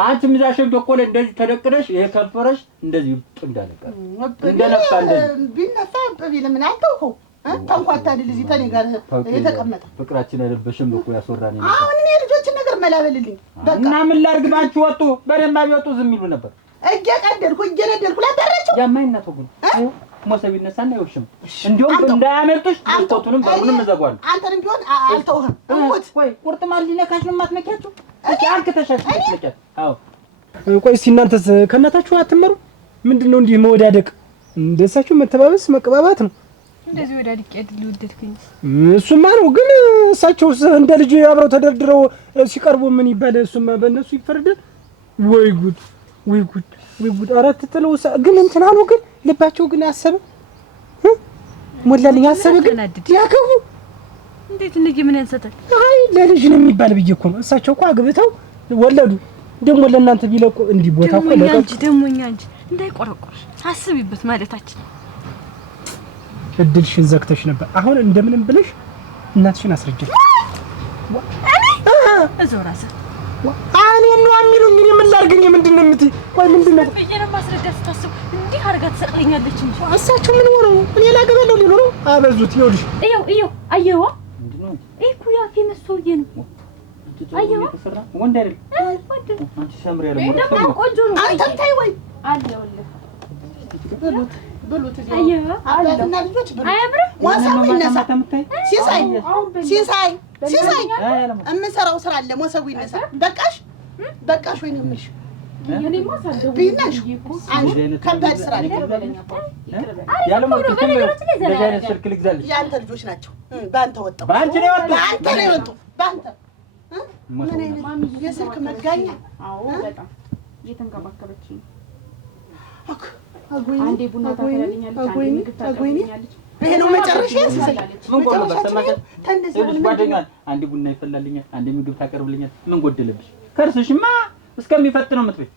አንቺ ምዛሽም ደቆለ እንደዚህ ተደቅደሽ ይሄ ከንፈረሽ እንደዚህ እንዳለቀር እንደነፋ እንደዚህ ቢነፋ ቢል ምን አልተውኸው ተንኳታ አይደል እዚህ ተኔ ጋር የተቀመጠ ፍቅራችን አይደበሽም እኮ ያስወራኝ ነው አሁን እኔ ልጆችን ነገር መላበልልኝ በቃ እና ምን ላርግባችሁ ወጡ በደንብ ቢወጡ ዝም ይሉ ነበር እየነደልኩ ላደረችው ያማይናቶ ግን ሞሰብ ይነሳና ይወሽም እንዲሁም እንዳያመልጥሽ ወጡንም በሩንም ዘጓል አንተንም ቢሆን አልተውህም ወይ ቁርጥማን ሊነካሽ ነው ማትነካችሁ እቺ አንከተሻሽ ትነካት አዎ ቆይ እስኪ እናንተስ ከእናታችሁ አትመሩ ምንድነው እንዲህ መወዳደቅ እንደሳችሁ መተባበስ መቀባባት ነው እንደዚህ ወዳድቅ አይደል ወደድከኝ እሱማ ነው ግን እሳቸውስ እንደ ልጅ አብረው ተደርድረው ሲቀርቡ ምን ይባል እሱማ በእነሱ ይፈርዳል ወይ ጉድ ወይ ጉድ ወይ ጉድ አራት ጥለው ግን እንትና ነው ግን ልባቸው ግን አሰበ ሞላልኝ አሰበ ግን ያከቡ እንዴት እንጂ ምን ያንሰታል አይ ለልጅ ነው የሚባል ብዬ እኮ ነው እሳቸው እኮ አግብተው ወለዱ ደግሞ ለእናንተ ቢለቁ እንዲህ ቦታ እኮ ለቀቁ ደሞኛ እንጂ እንዳይቆረቆርሽ አስቢበት ማለታችን እድልሽን ዘግተሽ ነበር አሁን እንደምንም ብለሽ እናትሽን አስረጅ እዞራሰ እኔ ነው የሚሉኝ እኔ ምን ላድርግኝ ምንድነው የምትይ ቆይ ምንድነው በየነ ማስረዳት ታስብ እንዲህ አርጋ ተሰቅለኛለች እንጂ እሳቸው ምን ሆነው እኔ ላገበለው ሊሉ ነው አበዙት ይኸውልሽ እዩ አየዋ እኮ ያ ፌመስ ሰውዬ ነው አየዋ ወንድ አይደል አንቺ ሰምሪ ያለው ደግሞ ቆንጆ ነው አንተም ታይ ወይ አለውልህ ብሉት አየዋ አባትና ልጆች ብሉ አያምር ዋሳብ ይነሳ ሲሳይ እምሰራው ስራ አለ ሞሰቡ ይነሳ በቃሽ ወይ ነው የምልሽ የኔማ ሳልደው ቢናሽ አንቺ ከባድ ስራ አለ ያለ ማለት ነው እንደዚህ አይነት ስልክ ልግዛልሽ ያንተ ልጆች ናቸው ባንተ ወጣው ባንቺ ነው ወጣው ባንተ ምን አይነት የስልክ መጋኛ አዎ በጣም እየተንከባከበችኝ አንዴ ቡና ታፈላልኛለች አንዴ ምግብ ታቀርብልኛለች ይሄ ነው መጨረሻ ሲሰለች ምን ጎደለብሽ ሰማከ ተንደሰው ጓደኛል አንዴ ቡና ይፈላልኛል አንዴ ምግብ ታቀርብልኛል ምን ጎደለብሽ ከርስሽማ እስከሚፈትነው ምትበይ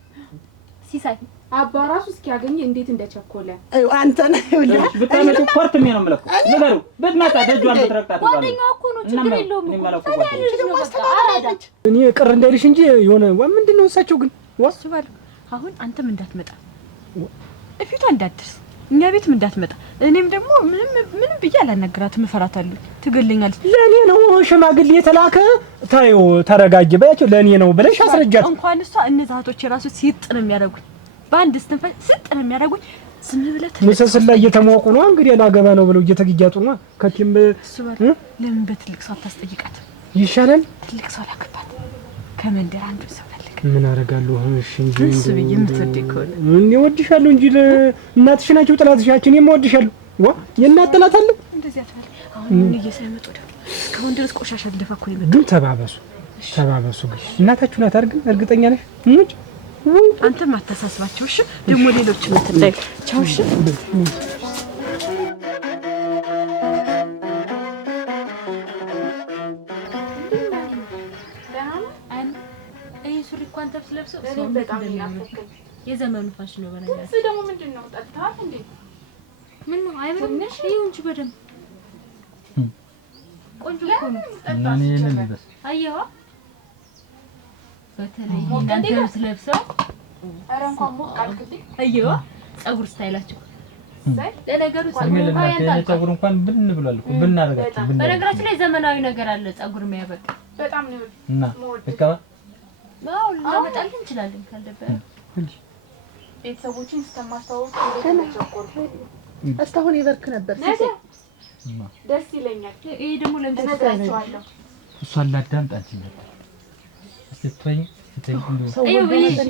ሲሳይ አባ ራሱ እስኪያገኝ እንዴት እንደቸኮለ አንተ ነህ ይኸውልህ ብታመጪ ኮርት ምን ነው የምለከው ነገሩ ብትመጣ ደጇን ብትረግጣት ጓደኛው እኮ ነው ችግር የለውም እኔ ቅር እንዳይልሽ እንጂ የሆነ ምንድነው እሳቸው ግን ወሱ ባል አሁን አንተም እንዳትመጣ እፊቷ እንዳትደርስ እኛ ቤትም እንዳትመጣ እኔም ደግሞ ምንም ብዬ አላነግራትም እፈራታለሁ ትገለኛለች ለኔ ነው ሽማግሌ የተላከ ታዩ ተረጋጊ ባያቸው ለኔ ነው ብለሽ አስረጃት እንኳን እሷ እነዛቶች ራሱ ሲጥ ነው የሚያደርጉኝ በአንድ ስትንፈስ ሲጥ ነው የሚያደርጉኝ ዝም ብለህ ሙሰስላ እየተሞቁ ነው እንግዲህ ላገባ ነው ብለው እየተግያጡ ነው ከቲም ለምን በትልቅ ሰው አታስጠይቃት ይሻላል ትልቅ ሰው ላከባት ከመንደር አንዱ ሰው ምን አረጋለሁ እሺ እንጂ እንስብኝ የምትወድከው እኔ ወድሻለሁ እንጂ እናትሽ ናቸው ጥላትሽ እኔ ወድሻለሁ ዋ የእናት ጥላት አለ እንደዚህ አትበል አሁን እየሰመጡ ደግሞ እስካሁን ድረስ ቆሻሻ ልደፋኩ ነው ግን ተባበሱ ግን እናታችሁ ናት አይደል እርግጠኛ ነሽ እንጂ አንተም አታሳስባቸው እሺ ደግሞ ሌሎች ምትላይ ቻው እሺ ስለብሰው በጣም ያፈከኝ የዘመኑ ፋሽን ነው በነገር እሱ ደግሞ ምንድነው ጠጥተሃል እንዴ ምን ነው አይበልም ይሁን እንጂ በደም ቆንጆ እኮ ነው እና እኔ ልልበስ አየዋ በተለይ እናንተ ስለብሰው ኧረ እንኳን ሞቅ አልክልኝ አየዋ ጸጉር ስታይላችሁ ለነገሩ ጸጉር እንኳን ብን ብሏል እኮ ብናረጋችሁ በነገራችን ላይ ዘመናዊ ነገር አለ ጸጉር የሚያበቅ በጣም ነው እና እካባ አዎ ለመጣልን እንችላለን ካልደበረ ቤተሰቦችንስተማስተዋወቅ ተቸኮር እስካሁን ይበርክ ነበር ደስ ይለኛል ይሄ ደግሞ ለምትነግራቸዋለሁ እሷን ላዳምጣት ነበር እስቲ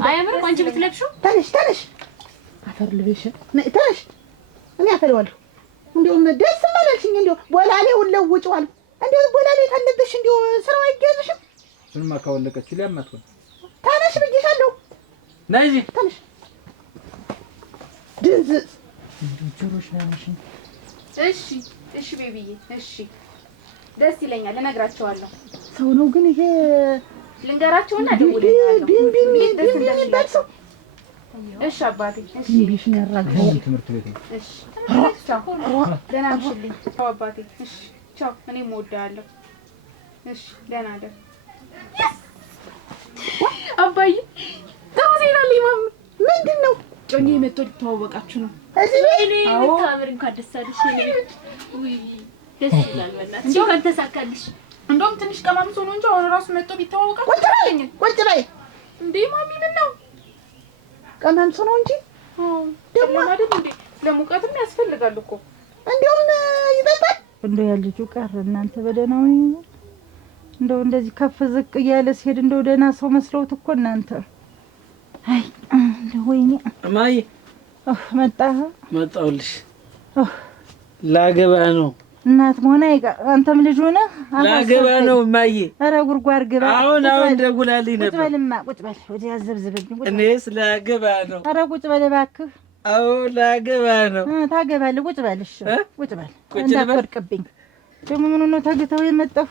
አያምርም አንቺ ብትለብሺው ተነሽ አፈር ልበሽ ተነሽ እኔ አፈርዋለሁ እንደውም ደስ ማለልሽኝ እንደው ቦላሌውን ለውጭዋል እንደው ቦላሌ ታለብሽ እንደው ስራው አይገዝሽም እሱንማ ካወለቀችው ሊያማት ነው ተነሽ ብዬሻለሁ ነይ እዚህ ተነሽ ድንዝ ጆሮሽ ያለሽ እሺ ቤቢዬ እሺ ደስ ይለኛል እነግራቸዋለሁ ሰው ነው ግን ይሄ ልንገራቸውና ደውልልሃለሁ ቢን ሰው እሺ አባቴ እሺ ቢሽን ያራግፈው ትምህርት ቤት ነው እሺ ቻው ደህና ነሽልኝ ቻው አባቴ እሺ ቻው እኔም እወድሃለሁ እሺ ደህና ደር አባዬ ተውዜና ሊማም ምንድን ነው? ጮኜ መጥቶ ሊተዋወቃችሁ ነው። እኔ ታምር እንኳን ደስ አለሽ። ውይ ደስ ይላል። በእናትሽ እንኳን ተሳካልሽ። እንደውም ትንሽ ቀማምሶ ነው እንጂ አሁን ራሱ መጥቶ ቢተዋወቃችሁ ቁጭ በይ እንዴ ማሚ ምን ነው ቀማምሶ ነው እንጂ ደግሞ አይደል እንዴ ለሙቀትም ያስፈልጋል እኮ እንደውም ይጠጣል። እንደው ያልጁ ቀረ እናንተ በደህናው እንደው እንደዚህ ከፍ ዝቅ እያለ ሲሄድ እንደው ደህና ሰው መስለውት እኮ እናንተ አይ እንደው ወይኔ እማዬ መጣሁልሽ ላገባ ነው እናት መሆነ አንተም ልጅ ሆነ ላገባ ነው እማዬ ኧረ ጉርጓር ግባ አሁን ደውላልኝ ነበር ቁጭ በልማ ቁጭ በል ወዲያ ያዘብዝብልኝ እኔስ ላገባ ነው ኧረ ቁጭ በል እባክህ አዎ ላገባ ነው ታገባለህ ቁጭ በል እሺ ቁጭ በል እንዳትወድቅብኝ ደግሞ ምን ነው ታግተው የመጣው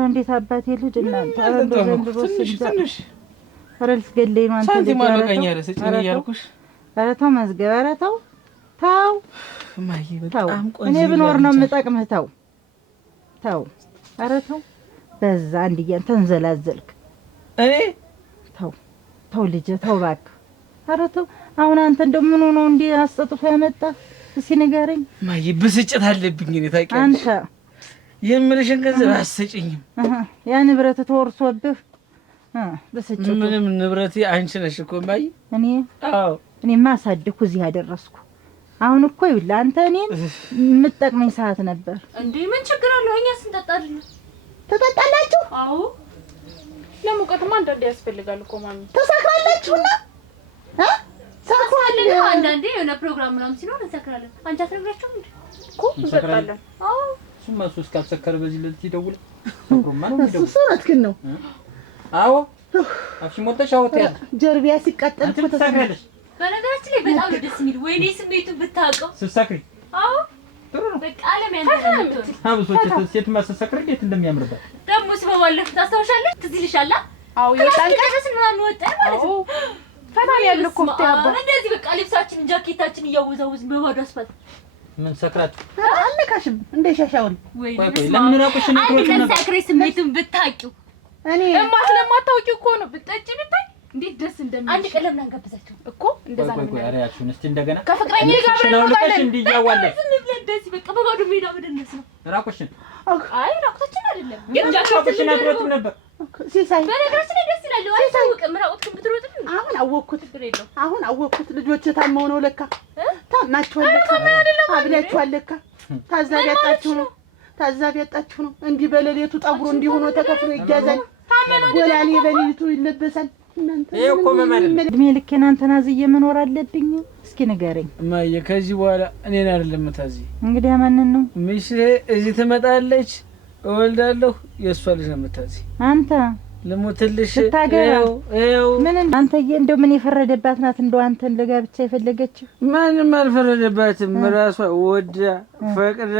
እንዴት አባቴ ልጅ እናንተ ኧረ እንደው ዘንድሮ ትንሽ ኧረ ልትገለኝ ነው አንተ ሳንቲም አልበቃኛለ ስጭኝ እያልኩሽ ኧረ ተው መዝገብ ኧረ ተው እማዬ በጣም ቆንጆ እኔ ብኖር ነው የምጠቅምህ ተው ኧረ ተው በዛ አንድያን ተንዘላዘልክ እኔ ተው ልጄ ተው እባክህ ኧረ ተው አሁን አንተ እንደው ምን ሆኖ እንዴ አስጠጥቶ ያመጣ እስኪ ንገረኝ እማዬ ብስጭት አለብኝ እኔ ታውቂያለሽ አንተ የምልሽን ገንዘብ አትሰጪኝም ያ ንብረት ተወርሶብህ ብስጭት ምንም ንብረቴ አንቺ ነሽ እኮ እማዬ አዎ እኔማ አሳድኩ እዚህ ያደረስኩ አሁን እኮ ይኸውልህ አንተ እኔን የምትጠቅመኝ ሰዓት ነበር እንዴ ምን ችግር አለው እኛ ስንጠጣልን ትጠጣላችሁ አዎ ለሙቀትማ አንዳንዴ ያስፈልጋል እኮ ማሚ ተሳክራላችሁና ሰክራለን አንዳንዴ የሆነ ፕሮግራም ምናምን ሲኖር እንሰክራለን አንቺ አትነግራችሁም እንዴ እኮ እንሰክራለን አዎ እሱማ ሶስት ካልሰከረ በዚህ ልልት ይደውል ሰክሮማ ነው ይደውል እሱ እውነትህን ነው አዎ አፍሽ ሞተሽ አውጥያለሽ ጀርቢያ ሲቃጠል እኮ ተሰክራለሽ በነገራችን ላይ በጣም ነው ደስ የሚል ወይኔ ስሜቱን ብታውቀው ስትሰክሪ አዎ ጥሩ ነው በቃ አለም ያንተ አብሶች ሴት ማሰሰክር እንዴት እንደሚያምርባት ደግሞ ስበባለፍ ታስታውሻለሽ ትዝ ይልሻል አዎ የወጣን ቀን ምናምን ወጣን ማለት ነው ፈታን ያለ እኮ ተያባ እንደዚህ በቃ ልብሳችንን ጃኬታችንን እያወዛወዝን በባዶ አስፋልት ምን ሰክራት አለካሽም እንደ ሻሻውን ወይ ለምን ራቁሽ ነው አንድ ቀን ሳክሬ ስሜቱን ብታውቂው እኔ ለማታውቂው እኮ ነው ብትጠጪ ብታይ እንዴት ደስ እንደምን አንድ ቀን ለምን አንጋብዛቸው እኮ እንደዛ ነው ቆይ አሪያችሁን እስቲ እንደገና ከፍቅረኛ ጋር አብረን እንወጣለን እንዲያዋለሽ ዝም ብለን እንደዚህ በቃ በባዶ ሜዳ በደነስ ነው ራቁሽን አይ ራቁታችን አይደለም ግን ጃኬትሽን አትሮጥም ነበር ሲሳይ በነገራችን ላይ ደስ ይላል አይታወቅም ራቁትክን ብትሮጥም አሁን አወቅኩት ችግር የለውም አሁን አወቅኩት ልጆች ታመው ነው ለካ ታማችኋል ለካ አብላችኋል ለካ ታዛቢ ያጣችሁ ነው እንዲህ በሌሊቱ ጠጉሩ እንዲህ ሆኖ ተከፍሎ ይያዛል ጎላሌ በሌሊቱ ይለበሳል እናንተ እኮ መማር እድሜ ልኬን አንተን አዝዬ መኖር አለብኝ እስኪ ንገረኝ እማዬ ከዚህ በኋላ እኔን አይደለም የምታዝይ እንግዲህ ማንን ነው ሚስቴ እዚህ ትመጣለች እወልዳለሁ የእሷ ልጅ ነው የምታዝይ አንተ ልሙትልሽ ይኸው ምን አንተዬ እንደው ምን የፈረደባት ናት እንደው አንተን ለጋብቻ የፈለገችው ማንም አልፈረደባትም ራሷ ወዳ ፈቅዳ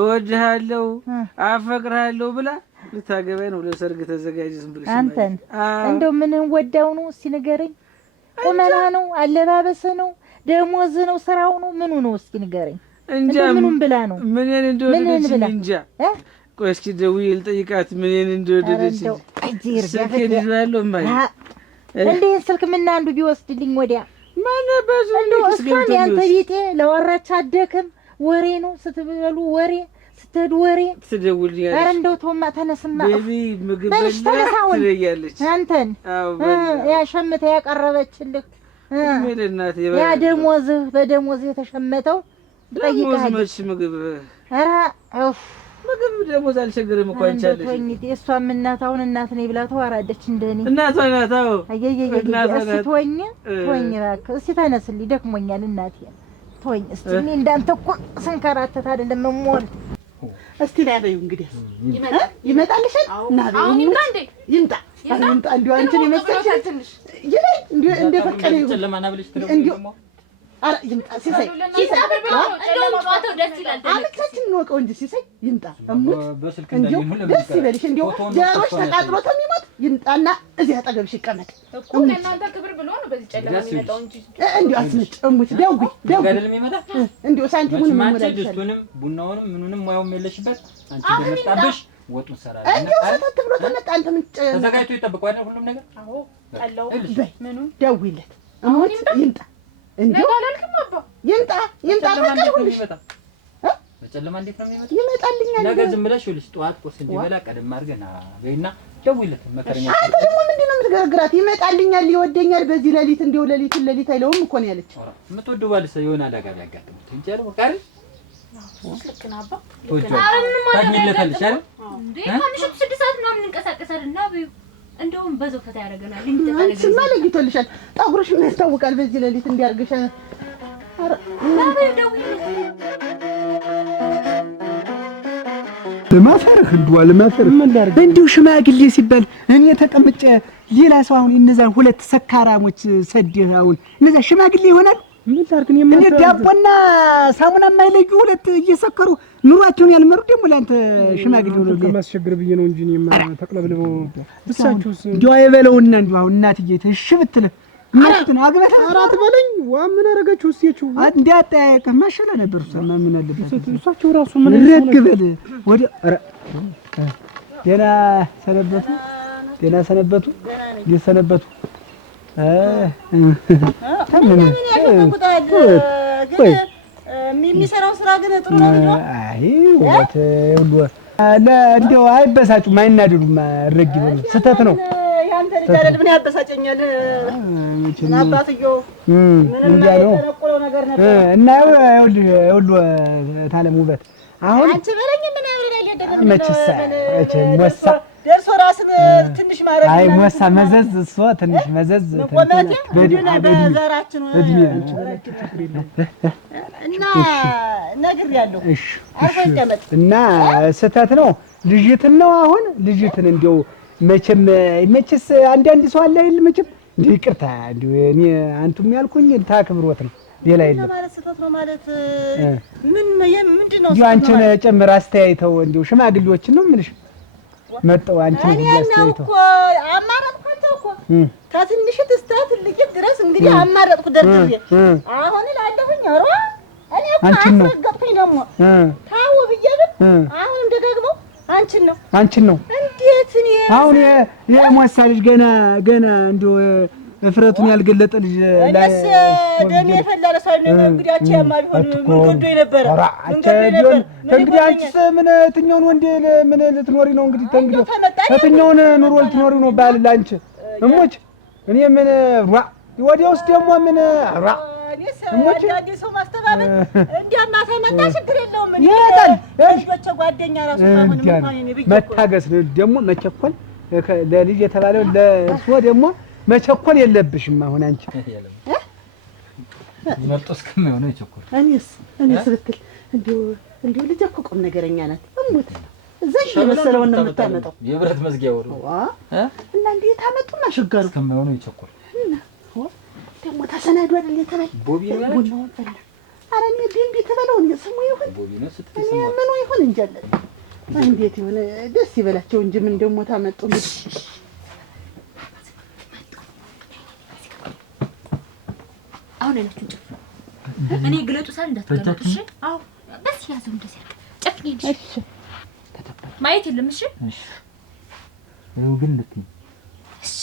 እወድሃለሁ አፈቅርሃለሁ ብላ ልታገባኝ ነው ለሰርግ ተዘጋጅ ዝም ብለሽ አንተን እንደው ምን ወዳው ነው እስኪ ንገረኝ ቁመና ነው አለባበስ ነው ደሞዝ ነው ስራው ነው ምኑ ነው እስኪ ንገረኝ እንጃ ምኑን ብላ ነው ምንን እንደወደደች እንጃ ቆይ እስኪ ደውዬ ልጠይቃት ምንን እንደወደደች ስልክ ይዟለሁ ማይ እንዴ ስልክ ምን አንዱ ቢወስድልኝ ወዲያ ማን ባዙ እንደው እሷን ያንተ ቢጤ ለወራች አደክም ወሬ ነው ስትበሉ ወሬ ስትሄዱ ወሬ ትደውልኛለሽ ኧረ እንደው ተውማ ተነስማ ቤቢ ምግብ ትለያለች አንተን ያ ሸምተ ያቀረበችልህ ምንናት ያ ደሞዝህ በደሞዝህ የተሸመተው ጠይቃለች መች ምግብ ኧረ ምግብ ደሞዝ አልቸገረም እኮ አንቻለሽ እሷም እናት አሁን እናት ነኝ ብላ ተዋራደች እንደኔ እናቷ ናት አዎ እስኪ ተወኝ እባክህ እስኪ ተነስልኝ ደክሞኛል እናቴ ተወኝ እስኪ እኔ እንዳንተ እኮ ስንከራተት አይደለም የምሞት እስቲ ላይ በዩ እንግዲህ ይመጣልሻል እና አሁን ይምጣ እንዴ ይምጣ እንዴ አንቺን የመሰለሽ ይበል እንዴ እንደፈቀደ ይሁን ለማና ብለሽ ትደውል አረ ይምጣ ሲሳይ ጨዋታው ደስ ይላል አመቻችን እንወቀው እንጂ ሲሳይ ይምጣ እሙት በስልክ እንደው ደስ ይበልሽ እንደው ጀሮሽ ተቃጥሎ ተሚሞት ይምጣና እዚህ አጠገብሽ ይቀመጥ እኮ ለእናንተ ክብር ብሎ ነው በዚህ ጨለማ የሚመጣው እንጂ እንደው አስመጭ እሙት ደውይ ገደል የሚመጣ እንደው ሳንቲሙን ማንቺ ድስቱንም ቡናውንም ምኑንም ሙያውም የለሽበት አንቺ እንደመጣብሽ ወጡን ሰራለሁ። እንደው ሰተት ብሎ ተመጣ። አንተ ምን ተዘጋጅቶ ይጠብቀው አይደል ሁሉም ነገር? አዎ ጠላው ምኑ ደውይለት አሁን ይምጣ። እንደው አላልክም አባ ይምጣ ፈቀድኩልሽ። በጨለማ እንዴት ነው የሚመጣው? ይመጣልኛል። ነገ ዝም ብለሽ ይኸውልሽ ጠዋት ቁርስ እንዲበላ ቀደም አድርገና በይና ደውይለት። መከረኛ አንተ ደግሞ ምንድነው የምትገረግራት? ይመጣልኛል፣ ይወደኛል በዚህ ሌሊት እንደው ሌሊት አይለውም እኮ ነው ያለች። የምትወደው ባልስ የሆነ አደጋ ቢያጋጥመው እንጀራ ወቃሪ ልክና አባ ታግኝለታለሽ አይደል እንዴ? ከምሽቱ 6 ሰዓት ነው የምንንቀሳቀሳልና በዩ እንደውም በዛው ፈታ ያደርገናል። እንዴ ስማ ለይቶልሻል። ጠጉርሽ ምን ያስታውቃል? በዚህ ሌሊት እንዲያርግሽ አረ ለማፈርህ ለማፈርህ ምን ላድርግ? እንዲሁ ሽማግሌ ሲባል እኔ ተቀምጬ ሌላ ሰው አሁን እነዛን ሁለት ሰካራሞች ሰደህ አሁን እነዛ ሽማግሌ ይሆናል? ምን ላድርግ? እኔ ዳቦና ሳሙና የማይለዩ ሁለት እየሰከሩ ኑሯቸውን ያልመሩ ደግሞ ለአንተ ሽማግሌ ሆነው ከማስቸግር ብዬ ነው እንጂ እኔማ ተቅለብልበው ብሳችሁስ እንዲሁ አይበለውና እንዲሁ አሁን እናትዬ እሺ ብትልህ እናቱን አግበታ አራት በለኝ ምን አረጋችሁ? እስኪቹ እንዲያጠያየቀ ማሸለ ነበር። ሰማ ምን አለበት እሳቸው ራሱ ምን ረግበል ወደ ደህና ሰነበቱ ይሰነበቱ። የሚሰራው ስራ ግን ጥሩ ነው። አይ ወጥ ሁሉ እንደው አይበሳጩም፣ አይናደዱም። ረግ ይበሉ ስተት ነው። ያንተ ልጅ አይደል ምን ያበሳጨኛል? አባትየው እንዲያ ነው ነገር ነበር እና ይኸውልህ ታለም ውበት አሁን አንቺ በለኝ ምን ያብረን ያደረገ መችሳ ወሳ ደርሶ ራስን ትንሽ ማረግ አይ ወሳ መዘዝ እሷ ትንሽ መዘዝ በዘራችን እድሜ እና ነግሬያለሁ። እሺ እና ስተት ነው ልጅትን ነው አሁን ልጅትን እንደው መቼስ አንዳንድ ሰው አለ አይደል? መቼም እንዴ ይቅርታ እንዴ እኔ አንቱም ያልኩኝ ታክብሮት ነው ሌላ የለም ማለት ስተት ነው ማለት ምንድነው? አንቺን ጨምር አስተያይተው እንደው ሽማግሌዎችን ነው ምንሽ መጣው አንቺን ሁሉ አስተያይተው እኮ አማራጥኩት እኮ ከትንሽ እስከ ትልቅ ድረስ እንግዲህ አማራጥኩ ደርድሬ አሁን ላለሁኝ ኧረ እኔ እኮ አስረገጥኩኝ ደግሞ ታው ብዬሽ አሁን እንደገግመው አንቺን ነው እንዴት እኔ አሁን የሞሳ ልጅ ገና እንደው እፍረቱን ያልገለጠ ልጅ ላይ ደሜ የፈላለ ሰው ነው እንግዲህ አንቺ ያማ ቢሆን ምን ገዶ ነበር እንግዲህ አንቺስ ምን እትኛውን ወንዴ ምን ልትኖሪ ነው እንግዲህ እንግዲህ እትኛውን ኑሮ ልትኖሪ ነው ባል ላንቺ እሞች እኔ ምን ወዲያውስ ደግሞ ምን እሞች ሰው ማስተባበል እንዲያማ ተመጣ ችግር የለውም ይመጣል እሺ ጓደኛ ራሱ ታሆነ መታገስ ደግሞ መቸኮል ለልጅ የተባለው ለእርሶ ደግሞ መቸኮል የለብሽም። አሁን አንቺ መርጦ እስከሚሆነው ይቸኮል። እኔስ ብትል እንዲሁ ልጅ እኮ ቁም ነገረኛ ናት። እሙት እዛሽ የመሰለውን ነው የምታመጣው። የብረት መዝጊያው ነው እና እንዴት ታመጡና ሸጋሩ እስከሚሆነው ይቸኮል። ደግሞ ታሰናዱ አይደል የተባለ ቦቢ ነው ያለች። ኧረ እኔ ቢምቢ ትበለው ስሙ ይሁን ቦቢ ነው ስትሰማ ምኑ ይሁን እንጀለ እንዴት ይሁን ደስ ይበላቸው እንጂ ምን ደግሞ ታመጡ እንግዲህ አሁን አይነቱን ጨፍሩ። እኔ ግለጡ ሳል እንዳትገለጡ እሺ? አዎ በስ ያዘው እንደዚህ ያለ ጨፍኝ እንጂ እሺ ማየት የለም እሺ? እሺ ነው ግን ልትይ እሺ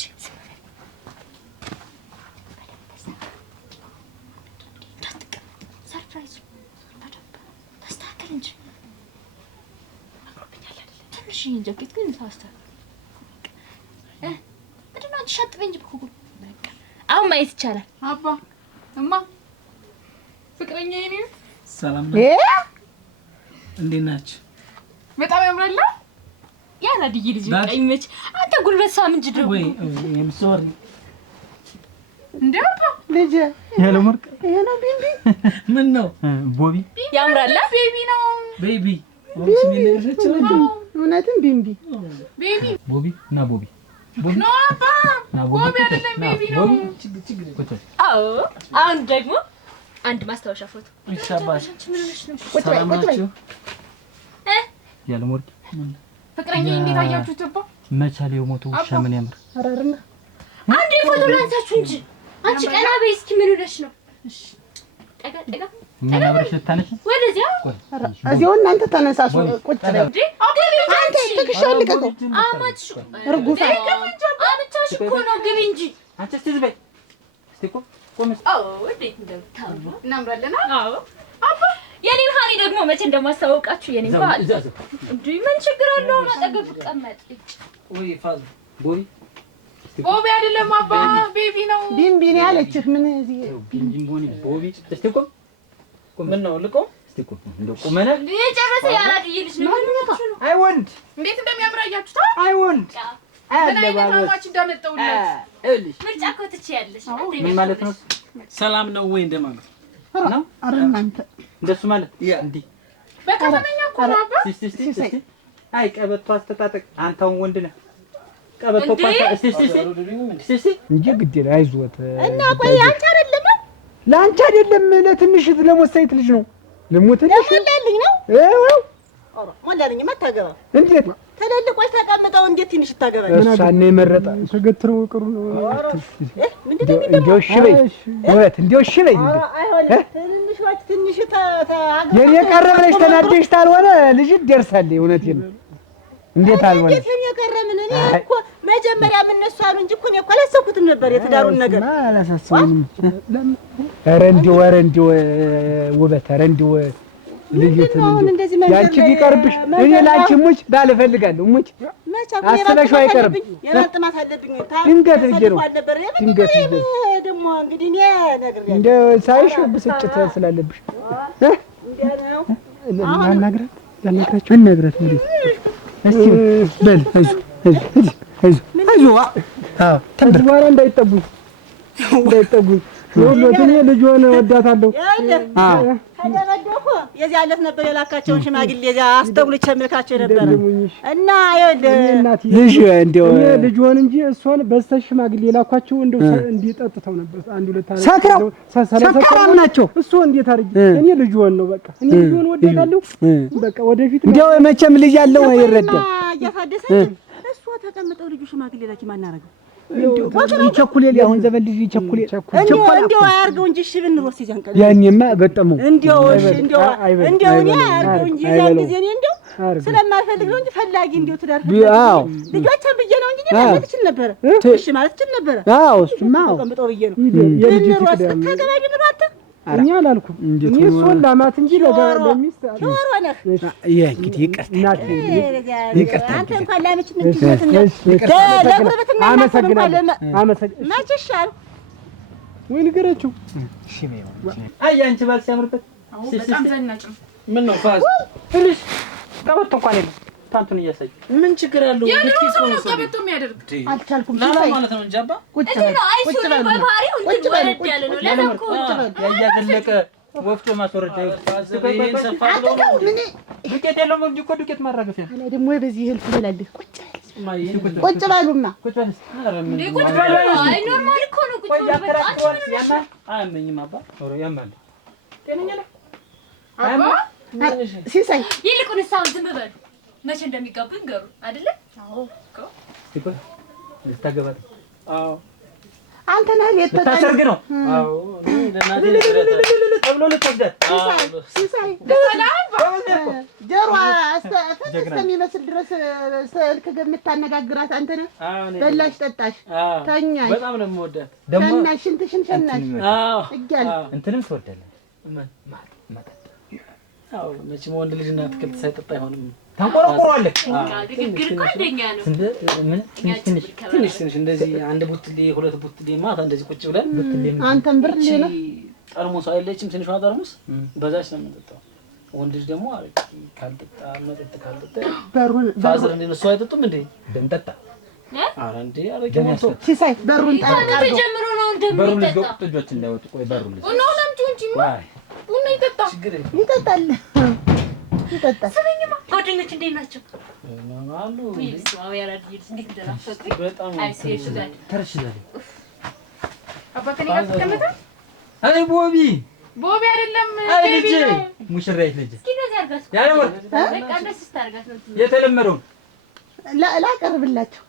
ሰርፕራይዝ ተስተካከል እንጂ አቆብኛል አይደል? ትንሽ ጃኬት ግን ታስተካከል ምንድን ነው አንቺ ሻጥበኝ እንጂ በኩል አሁን ማየት ይቻላል። አባ እማ ፍቅረኛ የኔ ሰላም ነው እንዴት ናችሁ? በጣም ያምራል። ያ ዳዲዬ ልጅ ቀይመች አንተ ጉልበት ሳም እንጂ ደግሞ ወይ I'm sorry እንዴ አባ ልጅ ያለ ወርቅ ይሄ ነው ቢምቢ ምን ነው ቦቢ ያምራል። ቤቢ ነው ቤቢ ወይስ ምን ነገር ይችላል? እውነትም ቢምቢ ቤቢ ቦቢ እና ቦቢ ኖ አባ ቦቢ አይደለም ቤቢ ነው። አዎ አሁን ደግሞ አንድ ማስታወሻ ፎቶ ይሻባሽ ምን ሆነሽ ነው? ሰላም ናችሁ? ያለ ወርቅ ፍቅረኛ እንዴት አያችሁት? አባ መቻሌው ሞቶ ውሻ ምን ያምር አራርና አንዴ ፎቶ ላንሳችሁ እንጂ አንቺ ቀና በይ እስኪ ምን ሆነሽ ነው? እሺ ጠጋ ምን አብረሽ ልታነሽ ወደዚያ እዚያው እናንተ ተነሳሱ ቁጭ በል አንተ ትክሻው ልቀቀው አማች እርጉፋ አምቻሽ እኮ ነው ግቢ እንጂ አንቺ እስቲ ዝም በይ እስቲ ቆም አዎ እንዴት እንደምታውቁ እናምራለን አዎ አባ የኔ ባህሪ ደግሞ መቼ እንደማስተዋወቃችሁ የኔ ባህሪ እንዴ ምን ችግር አለው አጠገብ ቀመጥ ወይ ፋዝ ቦቢ አይደለም አባ ቤቢ ነው ቢምቢ ነው ያለችህ ምን እዚህ ቢምቦኒ ቦቢ እስቲ ቆም ምን ነው ልቆም እስቲ ቆም እንደው ቆመና የጨረሰ ያራድዬ ልጅ ነው አይ ወንድ እንዴት እንደሚያምር አያችሁታ አይ ወንድ ምን አይነት አማች እንዳመጣውላት እልሽ ምርጫ እኮ ትችያለሽ ምን ማለት ነው ሰላም ነው ወይ እንደማለት ነው ኧረ እናንተ እንደሱ ማለት እንዴ በከተማኛ እኮ ነው አባ እስቲ አይ ቀበቶ አስተጣጠቅ አንተውን ወንድ ነህ ቀበቶ እስቲ እንጂ ግድ የለ አይዞት እና ቆይ አንተ አይደለም ለአንቺ አይደለም ለትንሽ ለሞሳይት ልጅ ነው ለሞተልሽ ሞላልኝ ነው እው ሞላልኝ ማታገባ እንዴት ተለልቆች ተቀምጠው እንዴት ትንሽ ታገባኝ እሷን የመረጠ ተገትረው ቅሩ ምንድነው እንደው እሺ በይ ወት እንደው እሺ በይ ትንሽዎች ትንሽ የኔ ቀረ ብለሽ ተናደሽ ታልሆነ ልጅ ደርሳለች እውነቴን ነው እንዴት አልሆነ እንዴት የኔ ቀረ ምን እኔ እኮ መጀመሪያ ምን እነሱ አሉ እንጂ እኮ እኔ እኮ አላሰብኩትም ነበር የትዳሩን ነገር አላሳስብም ኧረ እንደው ውበት ኧረ እንደው ልጅቱን ያንቺ ቢቀርብሽ እኔ ላንቺ ሙች ባልፈልጋለሁ ሙች አስበሽው አይቀርም የመጥማት አለብኝ ድንገት ልጅ ነው ድንገት ልጅ ደግሞ እንግዲህ እኔ ነግሬያለሁ እንደ ሳይሽ ብስጭት ስላለብሽ እንዴ ነው አናግራት ያናግራችሁ አናግራት እንዴ እስቲ በል አይዞህ አዎ ተንበር በኋላ እንዳይጠጉኝ ይኸውልህ እኔ ልጅዋን እወዳታለሁ አዎ ተደረደኩ የዚያ አለት ነበር የላካቸውን ሽማግሌ የዚያ አስተውልቼ መልካቸው ነበር እና ይኸውልህ ልጅ እንደው ልጅዋን እንጂ እሷን በስተሽ ሽማግሌ የላኳቸው እንደው እንዲጠጥተው ነበር አንድ ሁለት አለ ሰከራም ናቸው እሱ እንዴት አድርጌ እኔ ልጅዋን ነው በቃ እኔ ልጅዋን እወዳታለሁ በቃ ወደፊት እንደው መቼም ልጅ ያለው አይረዳም እያፋደሰች እሷ ተቀምጠው ልጁ ሽማግሌ ላኪ ማን አደረገው ይቸኩሌል አሁን ዘመን ልጅ ይቸኩሌል እንደው አያርገው እንጂ እሺ ብንሮስ ይዛን ቀን ያኔማ በጠመው እንደው እሺ እንደው እኔ አያርገው እንጂ ያን ጊዜ እኔ እንደው ስለማልፈልግ ነው እንጂ ፈላጊ እንደው ትዳር አዎ ልጆችን ብዬ ነው እንጂ ማለት ይችል ነበር እሺ ማለት ይችል ነበር አዎ እሱማ ተቀምጠው ብዬ ነው ብንሮስ ታገባኝ ነው አንተ እኛ አላልኩም እኔ እሱን ላማት እንጂ ለሚስት ዶሮ ነህ ያ እንግዲህ ይቅርታ አንተ እንኳን ላመች ለጉርብትና አመሰግናለሁ መች ይሻል ወይ ንገረችው እሺ አይ አንቺ ባል ሲያምርበት በጣም ዘናጭ ነው ምን ነው ፋዝ ትንሽ ቀበቶ እንኳን የለም ታንቱን እያሳዩ ምን ችግር አለው የድሮ ሰው ነው ቀበቶ የሚያደርግ አልቻልኩም ላላ ማለት ነው እንጂ አባ ቁጭ ነው አይሱ ነው በባህሪው እንትን ወረድ ያለ ነው ለነኮ ያያደለቀ ወፍጮ ማስወረጃ ይሄን ሰፋ ብሎ ነው ዱቄት የለውም እንጂ እኮ ዱቄት ማራገፊያ እኔ ደግሞ በዚህ እህል ትበላለህ ቁጭ በሉማ ቁጭ በልስ እንዴ ቁጭ በሉ አይ ኖርማል እኮ ነው ቁጭ በሉ በጣም ያማ አያመኝም አባ ኦሮ ያማል ጤነኛ ነህ አባ ሲሳይ ይልቁንስ አሁን ዝም በሉ መቼ እንደሚጋቡ ይንገሩ አይደለ አዎ እኮ ልታገባት አዎ አንተ ነህ ልታሰርግ ነው አዎ ለናቴ ተብሎ ልትወስዳት ሲሳይ ጀሯ እስከሚመስል ድረስ ስልክ የምታነጋግራት አንተ ነህ በላሽ ጠጣሽ ተኛሽ በጣም ነው የምወዳት ሸናሽ ሽንትሽን ሸናሽ አዎ እያለ እንትንም ትወዳለህ መጠጥ አዎ መቼም ወንድ ልጅ እና አትክልት ሳይጠጣ አይሆንም ታንቆረቆራለህ ንግግር እኮ እንደኛ ነው ምን ትንሽ እንደዚህ አንድ ቡትሌ ሁለት ቡትሌ ማታ እንደዚህ ቁጭ ብለን አንተም ብር ነው ጠርሙስ አይለችም ትንሿ ጠርሙስ በዛች ነው የምንጠጣው ወንድ ልጅ ደግሞ ካልጠጣ መጠጥ ካልጠጣ በሩን ፋዘር እንደነሱ አይጠጡም እንዴ እንደምጠጣ ኧረ እንዴ አረጋግጦ ሲሳይ በሩን ታዲያ ተጀምሮ ነው በሩን ልጅ እንደሚጠጣ ጥጆች እንዳይወጡ ቆይ በሩን ልጅ ቡና ለምጪ እንጂ ቡና ይጠጣ ችግር ይጠጣል ስሚኝማ ጓደኞች እንዴት ናቸው አሉ ይስማው ያራዲስ እንዴት እንደናፈቁ በጣም አይሴሽ ዛሬ ተርሽዛለህ አባቴን ያስቀመጠ አይ ቦቢ አይደለም አይ ቤቢ ልጅ ነው ሙሽራይት ልጅ እስኪ እንደዚህ አድርጋችሁ ያለው በቃ ደስ ታርጋት ነው የተለመደው ላቀርብላችሁ።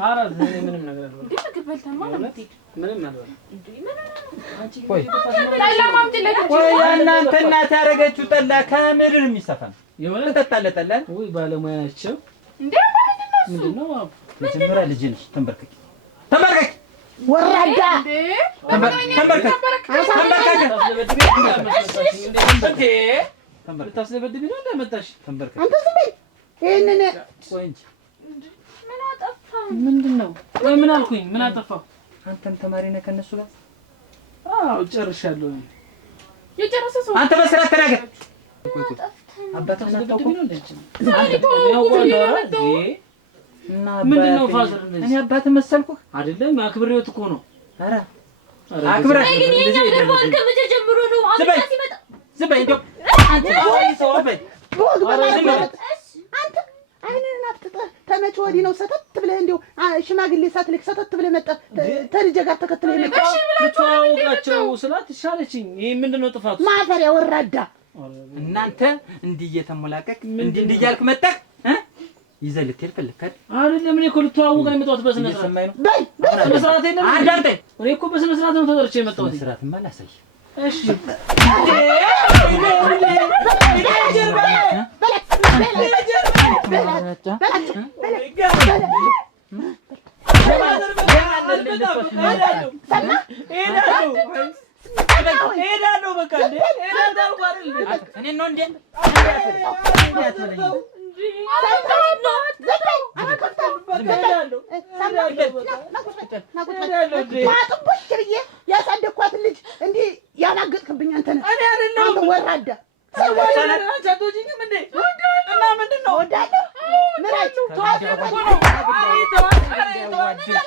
ኧረ ምንም ነገር አልበላም። እንዴ ምግብ በልተን ማለት ነው። ምንም አልበላም። ቆይ እናንተ እናት ያደረገችው ጠላ ከምድር የሚሰፋ ነው። የሆነ ጠጣለ ጠላ ወይ ባለሙያ ናቸው እንዴ? ምንድን ነው? መጀመሪያ ልጅ ነሽ። ተንበርከክ ተንበርከክ ወራዳ ታስደበድቢ ነው እንደመጣሽ። ተንበርከክ አንተ ዝም በል። ይሄንን ቆይ እንጂ ምን አጠፋሁ? ምንድን ነው? ወይ ምን አልኩኝ? ምን አጠፋሁ? አንተም ተማሪ ነህ ከነሱ ጋር? አዎ ጨርሻለሁ። የጨረሰ ሰው አንተ በስርዓት ተናገር። አባትህ ታስደበድቢ ነው እንደዚህ እና ምንድን ነው ፋዘር? እኔ አባትህ መሰልኩህ አይደለም? አክብሬዎት እኮ ነው። ኧረ አክብሬ ግን የኛ ግርባን ከመቼ ጀምሮ ነው? አሁን ሲመጣ ዝም በይ እንደው አንተ ሰው በይ አንተ አይንህን አፍጥጠህ ተመቼ ወዲህ ነው ሰተት ብለህ እንደው ሽማግሌ ሳትልክ ሰተት ብለህ መጣህ ተልጄ ጋር ተከትለህ መጣህ። ልተዋወቃቸው ስላት ሻለችኝ። ይሄ ምንድን ነው ጥፋቱ? ማፈሪያ ወራዳ። እናንተ እንዲህ እየተሞላቀቅ እንዲህ እያልክ መጣህ ይዘህ ልትሄድ ፈለግክ አይደለም? እኔ እኮ ልተዋወቅ ነው የመጣሁት በስነ ስርዓት። በይ በስነ ስርዓት የለም። አዳምጠኝ። እኔ እኮ በስነ ስርዓት ነው ተጠርቼ የመጣሁት። በስነ ስርዓትማ ላሳይህ። እሺ ሄዳለሁ በቃ እንደ ሄዳለሁ አይደል? እኔ ነው እንዴ ያሳደግኳት ልጅ እንዲህ ያላገጥክብኝ አንተ ነህ። እኔ አይደለሁም ወራዳ አትወጂኝም እንዴ? እና ምንድን ነው እወዳለሁ። ምራጭ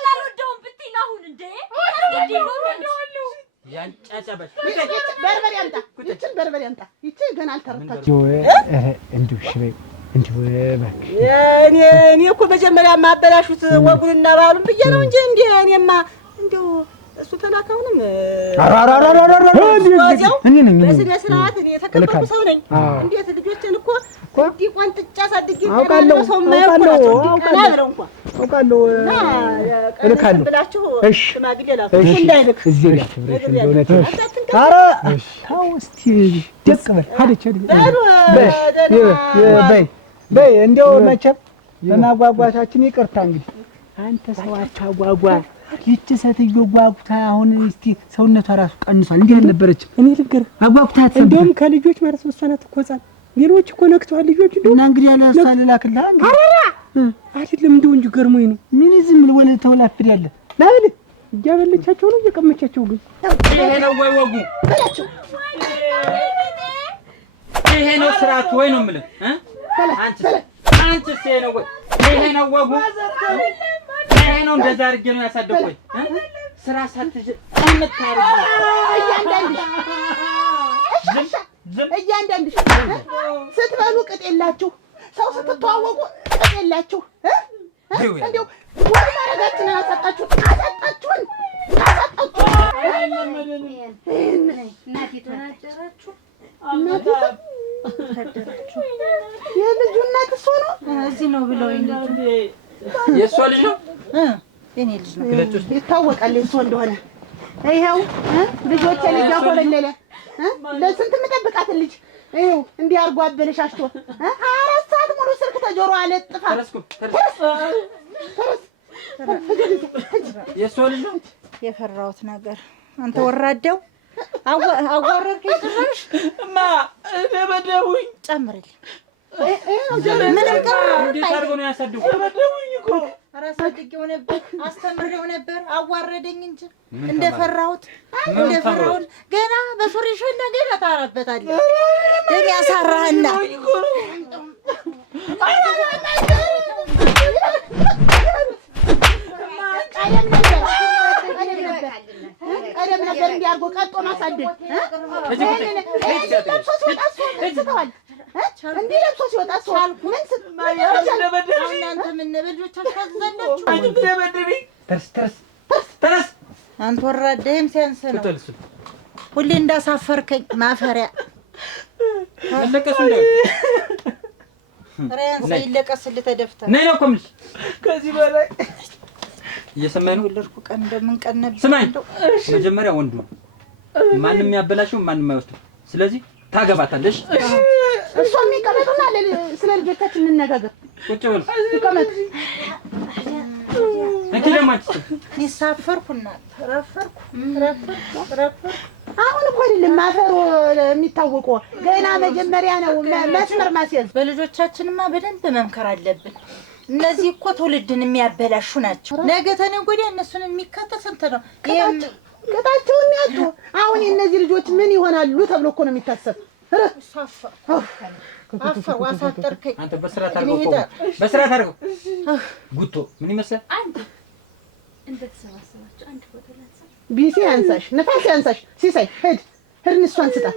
አልወደውም ብትይ አሁን እንዴ ያንጫጫበሽ በርበሬ አምጣ። ይችን በርበሬ አምጣ። ይቺ ገና አልተረታችም። እንዲሁ እሺ በይ እንዲሁ እባክሽ። እኔ እኮ መጀመሪያ ማበላሹት ወጉንና ባህሉን ብዬ ነው እንጂ እንዴ እኔማ እንደው እሱ ተላካውንም እኔ ነኝ በስነ ስርዓት እኔ የተከበርኩ ሰው ነኝ። እንዴት ልጆችን እኮ እንዲህ ቆንጥጫ አሳድጌ አውቃለሁ እልካለሁ ብላችሁ እሺ ሽማግሌ ላኩ እንዳይልክ እዚህ ጋር ኧረ ተው እስኪ ደቅ በል ሀደች በይ እንደው መቼም በማጓጓታችን ይቅርታ። እንግዲህ አንተ ሰው አታጓጓ። ይቺ ሴትዮ ጓጉታ አሁን እስኪ ሰውነቷ ራሱ ቀንሷል። እንዴ ነበረች? እኔ ልንገርህ አጓጉታት እንደውም ከልጆች ማለት ነው። እሷ ናት እኮ ሕፃን። ሌሎች እኮ ነክተዋል ልጆች። እንደው እና እንግዲህ ያለ እሷ ልላክልህ አይደለም እንደው እንጂ ገርሞኝ ነው። ምን ዝም ብለህ ወለ ተወላፍድ ያለ ማለት እያበለቻቸው ነው እየቀመቻቸው ግን ይሄ ነው ወይ ወጉ? ይሄ ነው ስርዓቱ ወይ ነው የምልህ አንቺስ ይሄ ነው ወይ? ይሄ ነው ወጉ? ይሄ ነው እንደዛ አድርጌ ነው ያሳደግኩኝ። ስራ ሳትጀ አመታረግ እያንዳንድሽ ስትበሉ ቅጥ የላችሁ፣ ሰው ስትተዋወቁ ቅጥ የላችሁ። እንደው ወደ ማረጋችንን አሳጣችሁን። የልጁ እናት እሱ ነው። እዚህ ነው ብለው የእሷ ልጅ ነው የኔ ልጅ ነው ይታወቃል እሱ እንደሆነ። ይኸው ልጆቼ ልጅ አኮበለለ ለስንት የምጠብቃትን ልጅ ይኸው እንዲህ አድርጎ አበለሻሽቶ 24 ሰዓት ሙሉ ስልክ ተጆሮ አለጥፋ። የእሷ ልጅ ነው የፈራሁት ነገር አንተ ወራደው አዋረድከኝ። ጭራሽ እማ ደበደቡኝ። ጨምርልኝ ምንም ቀር እንዴት አድርጎ ነው ያሳድጉ? ደበደቡኝ እኮ አሳድጌው ነበር አስተምሬው ነበር። አዋረደኝ እንጂ እንደፈራሁት ገና በሱሪሽ ነገር ታራበታለህ። ደም ያሳራህና ቀደም ነበር እንዲያርጎ ቀጦ ማሳደግ እንዲህ ለብሶ ሲወጣ ቻልኩ። እናንተ ምን ልጆቻችሁ ታዘዛላችሁ? ተረስ አንተ ወራደህም ሲያንስ ነው ሁሌ እንዳሳፈርከኝ ማፈሪያ። ለቀሱ እንደ ራያን ሳይለቀስልህ ተደፍተህ ነይ ነው እኮ የምልሽ ከዚህ በላይ እየሰማኝ ነው። ወለድኩ ቀን እንደምን ቀን ነበር። ስማኝ፣ መጀመሪያ ወንዱ ማንም የሚያበላሽው ማንም አይወስድም። ስለዚህ ታገባታለሽ። እሷ የሚቀመጡና ስለ ልጆቻችን እንነጋገር። ቁጭ በሉ ይቀመጡ። አንቺ ደግሞ እኔ ሳፈርኩና ረፈርኩ። አሁን እኮ አይደለም ማፈሩ የሚታወቀው ገና መጀመሪያ ነው መስመር ማስያዝ። በልጆቻችንማ በደንብ መምከር አለብን። እነዚህ እኮ ትውልድን የሚያበላሹ ናቸው። ነገ ተነገ ወዲያ እነሱን የሚከተል ስንት ነው ቅጣቸውን ያጡ። አሁን እነዚህ ልጆች ምን ይሆናሉ ተብሎ እኮ ነው የሚታሰብ። አፈር ዋሳጠርከኝ። አንተ በስርዓት አድርገው፣ በስርዓት አድርገው። ጉቶ ምን ይመስላል? አንድ እንደተሰባሰባችሁ አንድ ቦታ ላይ ቢሲ ያንሳሽ፣ ነፋስ ያንሳሽ። ሲሳይ ሂድ እሷን ስጣት።